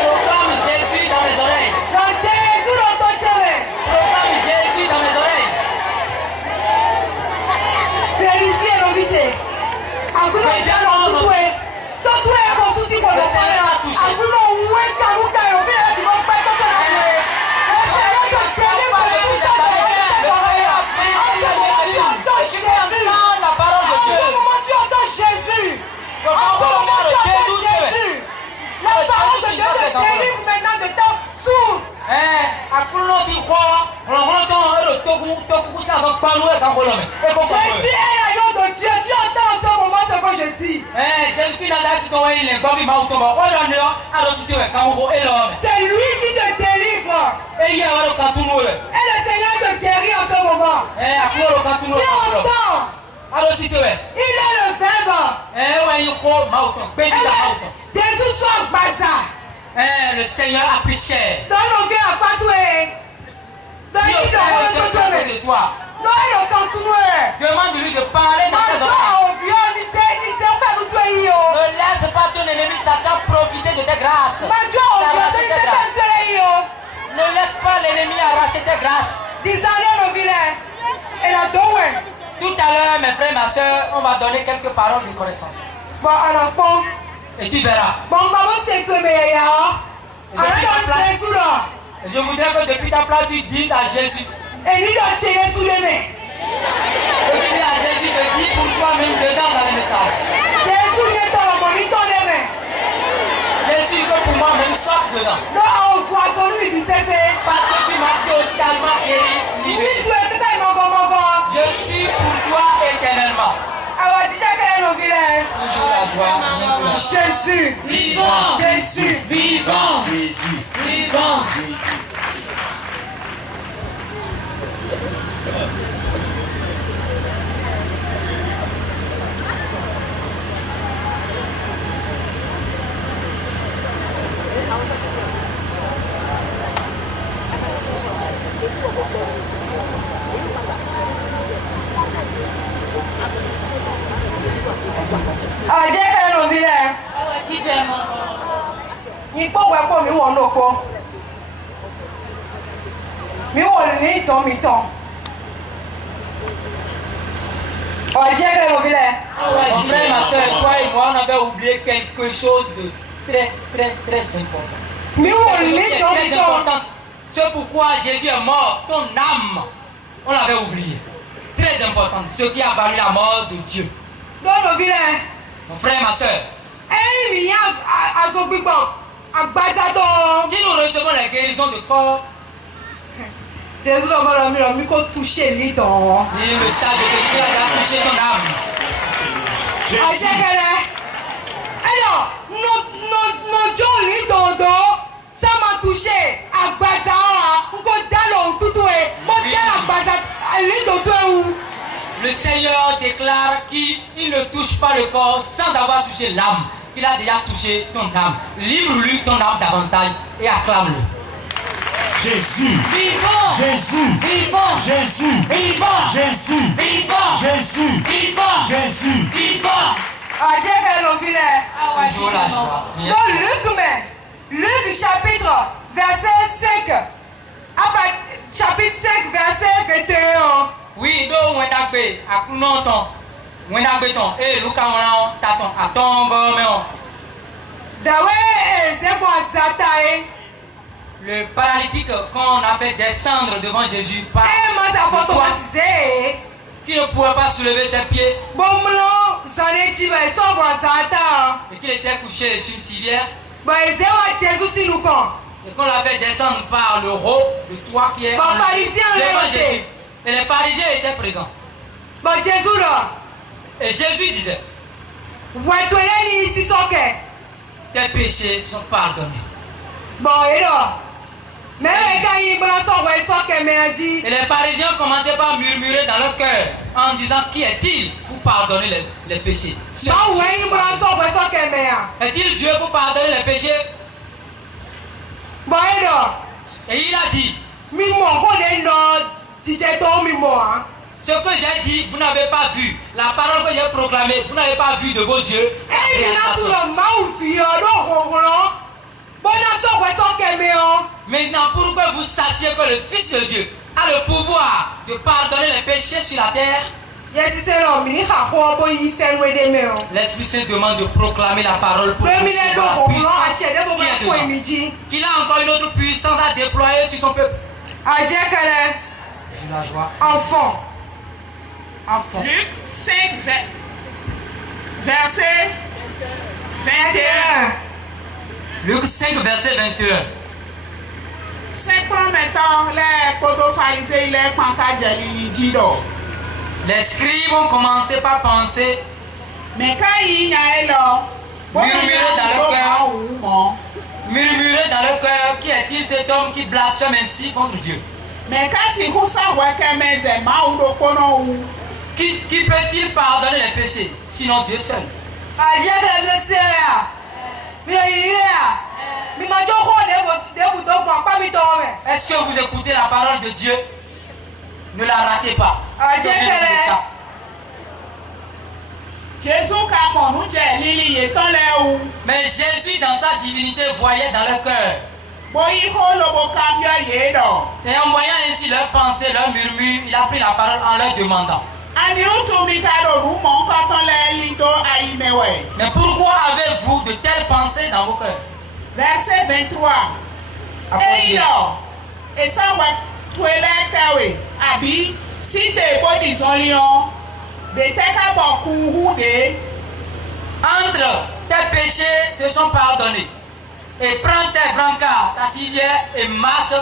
Proclame Jésus dans mes oreilles. Proclame Jésus dans mes oreilles. Jésus est l'agneau de Dieu. Dieu C'est lui qui te délivre. Et le Seigneur te guérit en ce moment. Tu entends? Il est le Verbe. Jésus soit bazar. Le Seigneur a pris chair. Dans nos vies à Patoué. Dans Dieu les fait le Seigneur de toi. Demande-lui de parler dans tes oreilles. Ne laisse pas ton ennemi Satan profiter de tes grâces. Ne laisse pas l'ennemi arracher tes grâces. Tout à l'heure, mes frères et ma soeur, on va donner quelques paroles de connaissance. Et tu verras. Et je voudrais que depuis ta place, tu dises à Jésus. Et tu dis à Jésus de dire pour toi-même dedans dans les messages. Jésus que pour moi-même sorte dedans. Parce que tu m'as totalement guéri, libéré. Je suis pour toi éternellement. Toujours la joie. Jésus, Vivant, Jésus, vivant, Jésus. vivant. Mon frère, ma soeur, toi et moi, on avait oublié quelque chose de très important. Très important. C'est pourquoi Jésus est mort, ton âme, on l'avait oublié. Très important. Ce qui a valu la mort de Dieu. Mon frère, ma soeur. Si nous recevons la guérison de corps, Jésus le chat de Jésus a touché ton âme. Alors, ça m'a touché. Le Seigneur déclare qu'il ne touche pas le corps sans avoir touché l'âme. Il a déjà touché ton âme. Livre-lui ton âme davantage et acclame-le. Jésus. Vivant, Jésus. vivant, Jésus. vivant, Jésus. vivant, Jésus. vivant, Jésus. vivant. Toujours la joie. Luc chapitre verset 5. Chapitre 5 verset 21. Oui, donc on a fait à longtemps. On a fait ton et Lucas on a taton à ton gomme. Le paralytique qu'on a fait descendre devant Jésus par qui ne pouvait pas soulever ses pieds et qu'il était couché sur une civière et qu'on l'a fait descendre par le haut, le toit qui est devant Jésus. Et les pharisiens étaient présents. Et Jésus disait, tes péchés sont pardonnés. Et les pharisiens commençaient par murmurer dans leur cœur en disant, qui est-il pour pardonner les péchés? Est-il Dieu pour pardonner les péchés? Et il a dit, ce que j'ai dit, vous n'avez pas vu. La parole que j'ai proclamée, vous n'avez pas vu de vos yeux. Maintenant, pour que vous sachiez que le Fils de Dieu a le pouvoir de pardonner les péchés sur la terre, l'Esprit Saint demande de proclamer la parole pour qu'il a encore une autre puissance à déployer sur son peuple. La joie. Enfant. Luc 5, verset 21. Luc 5, verset 21. 5 maintenant, les photo-pharisiens, les pancadjali, dit donc. Les scribes ont commencé par penser, mais quand il y a là, Murmurer dans le cœur. Murmurer dans le cœur, qui est-il cet homme qui blasphème ainsi contre Dieu? Mais quand si vous savez que mes aimants ou de kono Qui peut-il pardonner les péchés, sinon Dieu seul? Est-ce que vous écoutez la parole de Dieu? Ne la ratez pas. Jésus quand mon lili est dans les ou. Mais Jésus dans sa divinité voyait dans leur cœur. Boy lo cambia yedo. Et en voyant ainsi leurs pensées, leurs murmures, il a pris la parole en leur demandant. Mais pourquoi avez-vous de telles pensées dans vos cœurs? Verset 23. Et ça va tuer Abi, si t'es bon disons lion, de t'es beaucoup de. Entre tes péchés te sont pardonnés. Et prends tes brancards, ta civière et marche.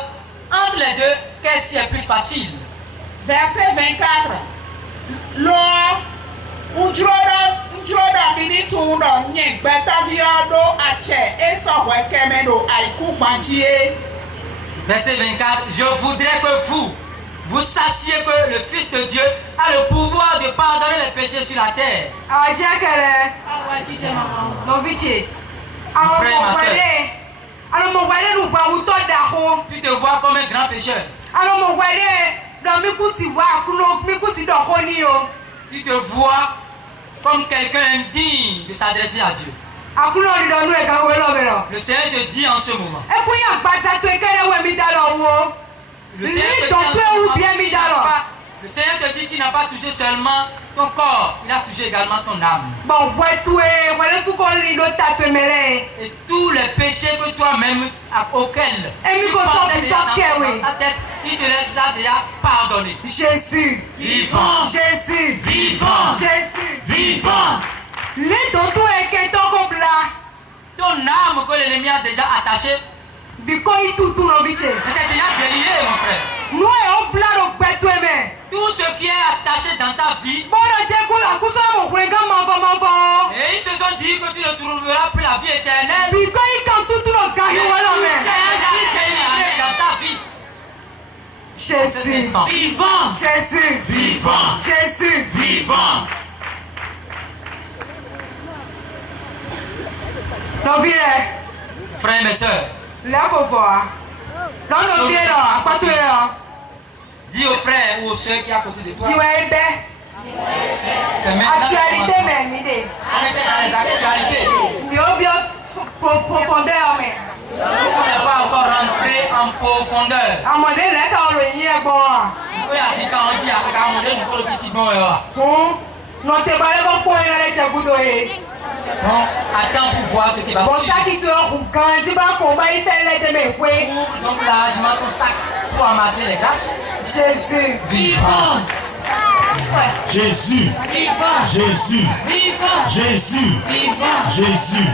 Entre les deux, qu'est-ce qui est plus facile? Verset 24. Lord, Ujoda minitundo nye beta viodo ache eso wekemeno aiku manjie. Verset 24. Je voudrais que vous sachiez que le Fils de Dieu a le pouvoir de pardonner les péchés sur la terre. Puis te voir comme un grand pécheur. Tu te vois comme quelqu'un indigne de s'adresser à Dieu. Le Seigneur te dit en ce moment. Le Seigneur te dit qu'il n'a pas touché seulement ton corps, il a touché également ton âme. Et tous les péchés que toi-même auxquels tu pensais déjà dans ta tête, il te les a déjà pardonnés. Jésus Vivant. Jésus Vivant. Jésus Vivant. Ton âme que l'ennemi a déjà attachée, mais c'est déjà délié, mon frère. Tout ce qui est attaché dans ta vie, et ils se sont dit que tu ne trouveras plus la vie éternelle. Et tout est délivré dans ta vie. Jésus Vivant. Jésus Vivant. Jésus Vivant. Frères et mes sœurs, dis aux frères ou aux sœurs qui sont à côté de toi, c'est maintenant actualité que mais c'est dans les actualités. profondeur mais On n'est pas encore rentré en profondeur. Oui, à ce quand on dit après quand on dit nous le petit bon bon, attends pour voir ce qui va suivre. Donc là, je mets ton sac pour amasser les glaces. Jésus Vivant. Jésus, Vivant. Jésus, Vivant. Jésus, Vivant. Jésus.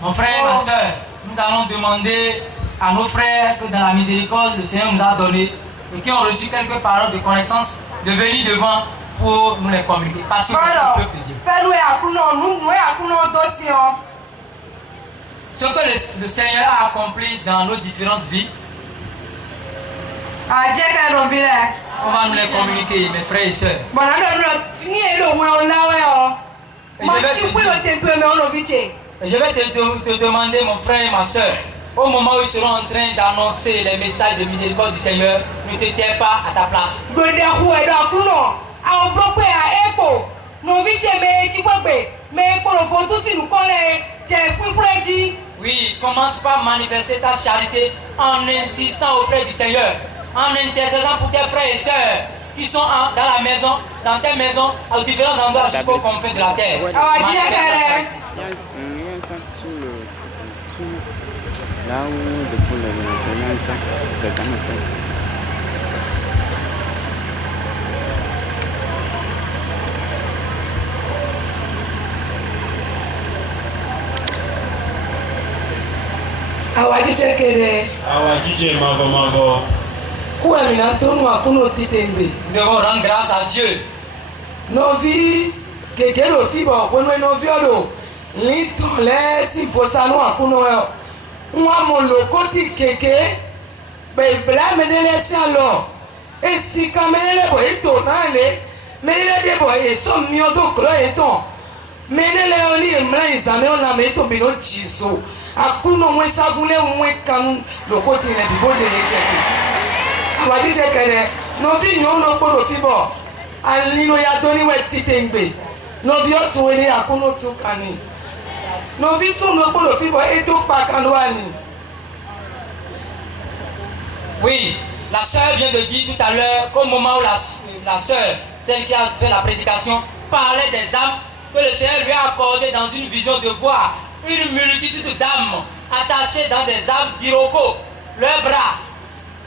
Mon frère, ma soeur, nous allons demander à nos frères que dans la miséricorde, le Seigneur nous a donné et qui ont reçu quelques paroles de connaissance de venir devant pour nous les communiquer. Parce que c'est le peuple de Dieu. Ce que le Seigneur a accompli dans nos différentes vies, on va nous les communiquer, mes frères et sœurs. Et je vais te demander, mon frère et ma soeur, au moment où ils seront en train d'annoncer les messages de miséricorde du Seigneur, ne te tais pas à ta place. Oui, commence par manifester ta charité en insistant auprès du Seigneur, en intercédant pour tes frères et sœurs qui sont dans la maison, dans tes maisons, à différents endroits jusqu'aux confins de la terre. Là où depuis le sac, Awa jíjẹ kẹrẹ. Awa jíjẹ mavọ. Kú ẹ̀mí náà tó nù àkúnú títẹ̀ ń gbè. Nous devons rendre grâce à Dieu. Novi kékeré ò sí bọ̀ pẹ̀lú novi ọ̀dọ̀ ní tọ̀lẹ́ sí ìfọ̀sánú àkúnú ẹ̀. Wọ́n mọ̀ lòkótì kékeré bẹ̀rẹ̀ mẹ́lẹ́lẹ́ sí àlọ́. Èsì kan mẹ́lẹ́lẹ́ bọ̀ ètò náà lé. Mẹ́lẹ́lẹ́ bọ̀ èso mi ọdún kúrọ̀ ètò. Mẹ́lẹ́lẹ́ oní ìmúlẹ̀ ìsàmì ọ̀nà mẹ́tò mi ló jì so. Àkúnú wọn ságúnlé wọn kanu lòkótì rẹ̀ dìbò lè jẹ́ kí. Awa jíjẹ kẹrẹ novi nyɔnu ló kpɔɖo fi bɔ alilo ya do niwɛ tite ŋgbe novi ɔtu wele akunu tu kani novi sun ló kpɔɖo fi bɔ edo kpa kanu ani. Oui, la sœur vient de dire tout à l'heure qu'au moment où la sœur, celle qui a fait la prédication, parlait des âmes que le Seigneur lui a accordé dans une vision de voir une multitude d'âmes attachées dans des arbres d'iroko, leurs bras,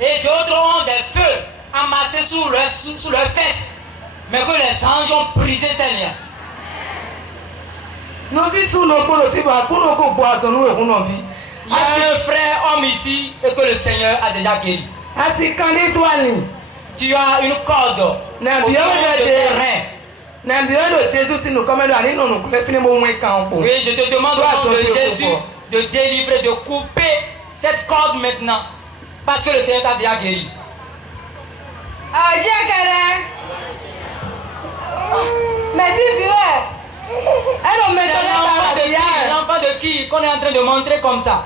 et d'autres ont des feux amassés sous leurs fesses, mais que les anges ont brisé ces liens. Novi sun ló kpɔɖo fi bɔ akunu ko bɔ azɔnu ehu novi. Il y a un frère homme ici et que le Seigneur a déjà guéri. Asi kandi to ali. Tu as une corde Na au biɔ niveau wɛrɛ de tes de reins. na biɔ do Jésus sinu kɔmɛdo ani nunu kule fini mo ŋue kan ko. Oui, je te demande Toi, au nom de Sophie, Jésus pourquoi? de délivrer, de couper cette corde maintenant. Parce que le Seigneur t'a déjà guéri. Awa jíjẹ kẹrẹ. Mẹsi fi wẹ. Ẹ lọ mẹsàn-án C'est lẹ́ka l'enfant de àti qui? yá ẹ. L'enfant de qui qu'on est en train de montrer comme ça?